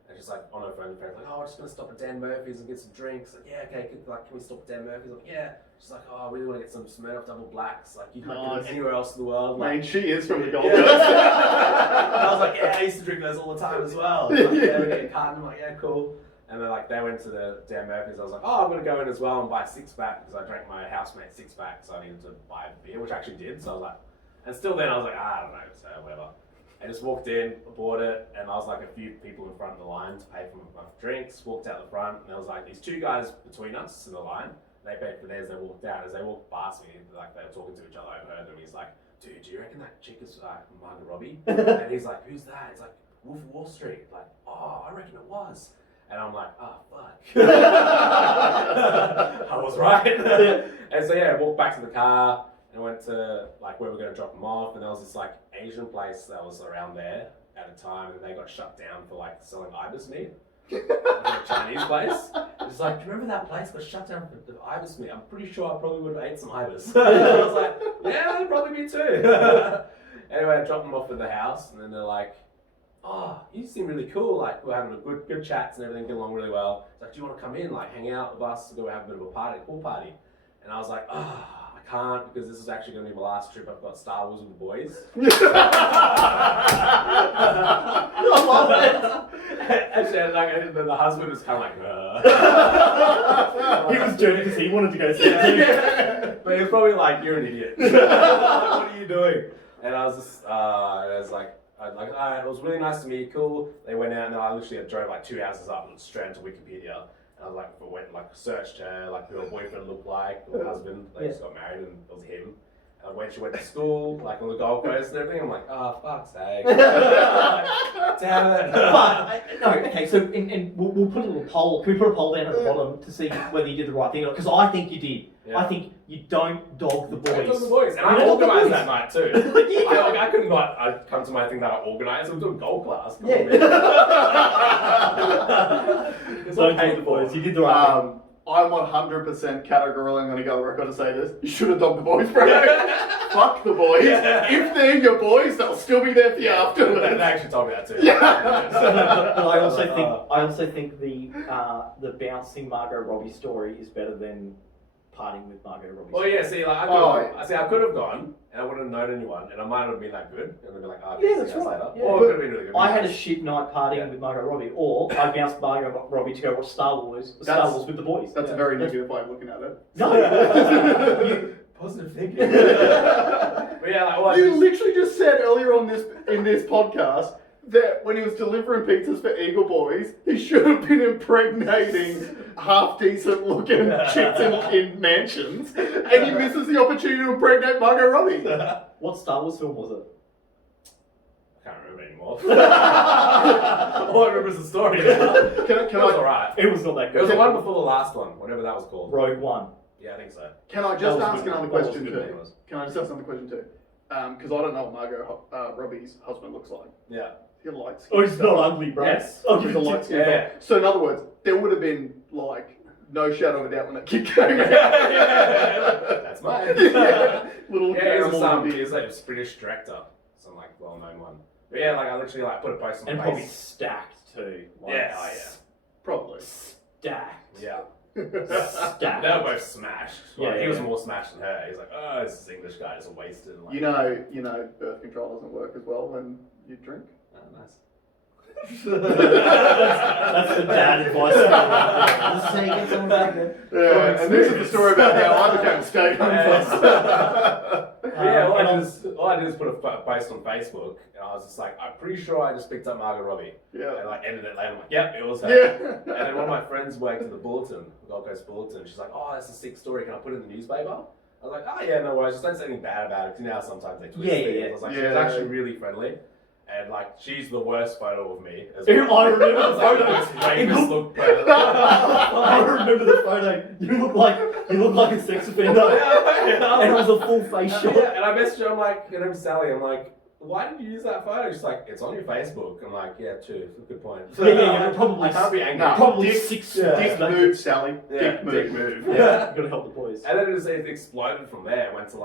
And she's on her phone, we're just going to stop at Dan Murphy's and get some drinks. Okay, can we stop at Dan Murphy's? She's like, oh, I really want to get some Smirnoff Double Blacks. You can't get them anywhere else in the world. She is from the Gold Coast. I was like, I used to drink those all the time as well. We get a carton. I'm like, cool. And then they went to the Dan Murphy's. I was like, oh, I'm going to go in as well and buy a 6-pack because I drank my housemate 6-pack, so I needed to buy a beer, which I actually did. So I was like, and still then I was like, I don't know, so whatever. I just walked in, bought it, and I was a few people in front of the line to pay for my drinks, walked out the front, and there was these 2 guys between us in the line. They paid for theirs, they walked out. As they walked past me, they were talking to each other, I overheard them. He's like, dude, do you reckon that chick is Margot Robbie? And he's like, who's that? He's like, Wolf of Wall Street. Oh, I reckon it was. And I'm like, oh, fuck. I was right. And so I walked back to the car, and went to where we were going to drop them off, and there was this Asian place that was around there at a time, and they got shut down for selling ibis meat. A Chinese place. It's do you remember that place got shut down for the ibis meat? I'm pretty sure I probably would have ate some ibis. I was like, yeah, probably me too. Anyway, I dropped them off at the house, and then they're like, oh, you seem really cool. We're having a good chats and everything, get along really well. It's do you want to come in, hang out with us, go have a bit of a pool party? And I was like, can't because this is actually going to be my last trip. I've got Star Wars with the boys. I love it. And then the husband was kind of like, He was joking because he wanted to go see it. But he was probably like, you're an idiot. What are you doing? And I was just, alright, it was really nice to meet you, cool. They went out and then I literally drove like 2 houses up and straight into Wikipedia. And I was like, searched her, like who her boyfriend looked like, her husband. They just got married and it was him. And when she went to school, like on the Gold Coast and everything, I'm like, oh, fuck's sake. Damn it. Okay, so and we'll put a little poll. Can we put a poll down at the bottom to see whether you did the right thing or not? Because I think you did. Yeah. I think you don't dog the boys. Don't dog the boys. And I organised that night too. I couldn't come to my thing that I organised. I'm doing golf class. Yeah. Don't dog the boys. You did the right thing. I'm 100% categorically going to go on record to say this. You should have dogged the boys, bro. Fuck the boys. Yeah. If they're your boys, they'll still be there for you afterwards. They actually told me that too. Yeah. But I also think the bouncing Margot Robbie story is better than partying with Margot Robbie. Well, yeah. See, like I could have gone, and I wouldn't have known anyone, and I might not have been that good, and I'd be like, oh, yeah, that's right. Yeah. Or it could have been really good. I had a shit night partying with Margot Robbie, or I bounced Margot Robbie to go watch Star Wars with the boys. That's a very negative way of looking at it. No, positive thinking. But yeah, you literally just said earlier on in this podcast that when he was delivering pizzas for Eagle Boys, he should have been impregnating half-decent looking chicks in mansions, and he misses the opportunity to impregnate Margot Robbie. What Star Wars film was it? I can't remember anymore. All I remember is the story. It was alright. It was not that good. It was the one before the last one, whatever that was called. Rogue One. Yeah, I think so. Can I just ask another question too? Because I don't know what Margot Robbie's husband looks like. Yeah. He's light skin. Oh, he's not ugly, bro. Yes. Oh, he's a light skin. Yeah. So in other words, there would have been like no shadow of a doubt when that kid came out. That's mine. Little he was like a British director, some like well-known one. But yeah, I literally put a post on and Facebook. Probably stacked too. Probably stacked. Yeah. Stacked. They were both smashed. He was more smashed than her. He's like, oh, this English guy is wasted. And you know, birth control doesn't work as well when you drink. Oh, nice. That's the dad advice. Just say get someone pregnant. Yeah, and this is the story about how I became stay-home all I did is put a post on Facebook, and I was just like, I'm pretty sure I just picked up Margot Robbie. Yeah. And edited it later. I'm like, yep, it was her. Yeah. And then one of my friends worked at the Bulletin, the Gold Coast Bulletin. She's like, oh, that's a sick story. Can I put it in the newspaper? I was like, oh yeah, no worries. Just don't say anything bad about it. Because you know how sometimes they twist things. I was like, she was actually really friendly. And she's the worst photo of me. As well. I remember the photo. I remember the photo. You look like a sex offender. And it was a full face shot. Yeah, and I messaged her. I'm like, her name's Sally. I'm like, why did you use that photo? She's like, it's on your Facebook. I'm like, yeah, true. Good point. Yeah, probably. I can't be angry. Probably dick move, Sally. Yeah, dick move. Yeah, you gotta help the boys. And then it exploded from there. It went to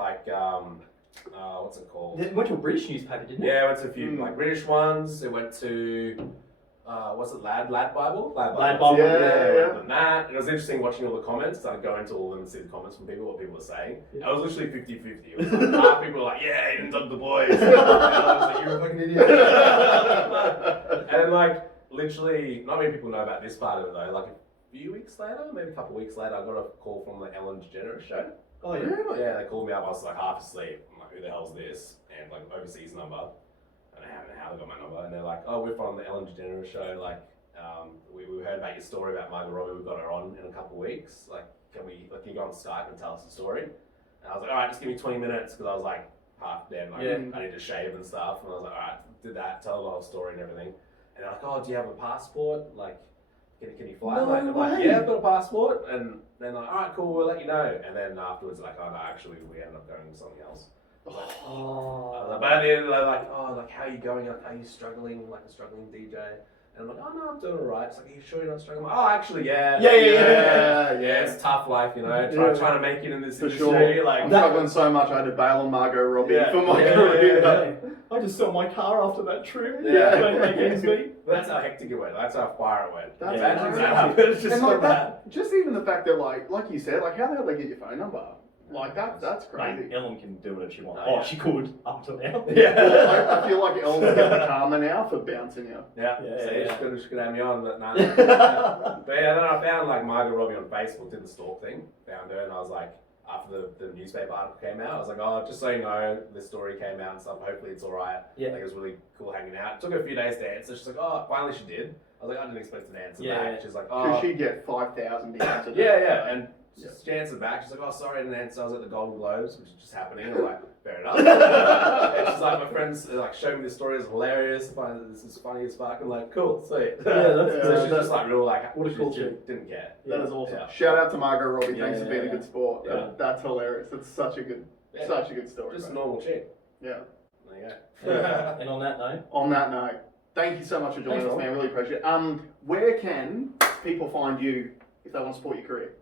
what's it called? It went to a British newspaper, didn't it? Yeah, it went to a few British ones. It went to what's it, Lad Bible? Lad Bible. Yeah. And that. And it was interesting watching all the comments. I'd go into all of them and see the comments from people, what people were saying. Yeah. I was literally 50-50. It was half people were like, yeah, he didn't dog the boys. And I was like, you're a fucking idiot. And literally, not many people know about this part of it though. A few weeks later, maybe a couple of weeks later, I got a call from the Ellen DeGeneres show. Oh yeah. Really? Yeah, they called me up. I was half asleep. I'm like, who the hell's this? And overseas number. I don't know how they got my number. And they're like, oh, we're from the Ellen DeGeneres show. We heard about your story about Margot Robbie. We've got her on in a couple of weeks. Can you go on Skype and tell us the story? And I was like, all right, just give me 20 minutes because I was half dead. I need to shave and stuff. And I was like, all right, did that, tell the whole story and everything. And they're like, oh, do you have a passport? Can you fly? No I'm like, way. yeah, I've got a passport. And then all right, cool, we'll let you know. And then afterwards, oh no, actually, we ended up going with something else. But at the end, they're like, how are you going? Are you struggling? A struggling DJ? And I'm like, oh no, I'm doing alright. It's like, are you sure you're not struggling? Oh, actually, yeah. Yeah, it's tough life, trying to make it in this industry. Sure. I'm struggling so much, I had to bail on Margot Robbie for my career. I just sold my car after that trip. Yeah. That's how hectic it went. That's how far it went. That's It's just so bad. Just even the fact that, like you said, how the hell did they get your phone number? Like that's crazy. Mate, Ellen can do whatever she wants. Oh, yeah. She could up till now. Well, I feel like Ellen's getting karma now for bouncing you. Yeah. Yeah. She could have me on, but no. But yeah, then I found like Margot Robbie on Facebook, did the stalk thing, found her, and I was like, after the newspaper article came out, I was like, oh, just so you know, this story came out and stuff, hopefully it's alright. Yeah. Like, it was really cool hanging out. It took her a few days to answer. She's like, oh, finally she did. I was like, I didn't expect an answer back. She's like, oh. Should she get 5,000 answer? Yeah. And she answered back. She's like, oh, sorry, I didn't answer. I was at the Golden Globes, which is just happening. I'm like, fair enough. And she's like, my friends like showed me the story. It's hilarious. This is funny as fuck. I'm like, cool, sweet. So she's just like real like, what a cool chick. Didn't care. That is awesome. Yeah. Shout out to Margot Robbie. Thanks for being a good sport. Yeah. That's hilarious. It's such a good story. Just a normal chick. Yeah. There you go. And on that note. On that note, thank you so much for joining us, man. Really appreciate it. Where can people find you if they want to support your career?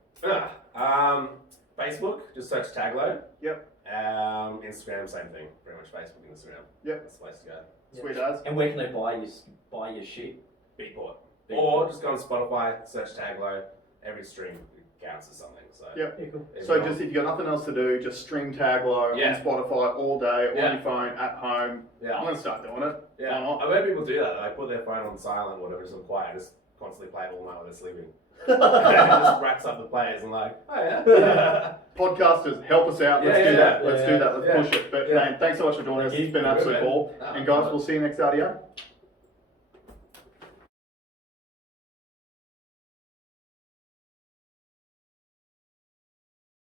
Facebook, just search Taglo. Yep. Instagram, same thing. Pretty much Facebook and Instagram. Yep. That's the place to go. Sweet as. And where can they buy your shit? Beatport. Or just go on Spotify, search Taglo. Every stream counts as something. So yep. Yeah, cool. So just if you've got nothing else to do, just stream Taglo on Spotify all day, on your phone, at home. Yeah. I'm going to start doing it. Yeah. Why not? I've heard people do that. They put their phone on silent or whatever, just on quiet, and just constantly play it all night while they're sleeping. And it just racks up the players and like, oh yeah. Podcasters, help us out. Let's do that. Let's push it. But man, thanks so much for joining us. It's been absolutely cool. And guys, we'll see you next RDO.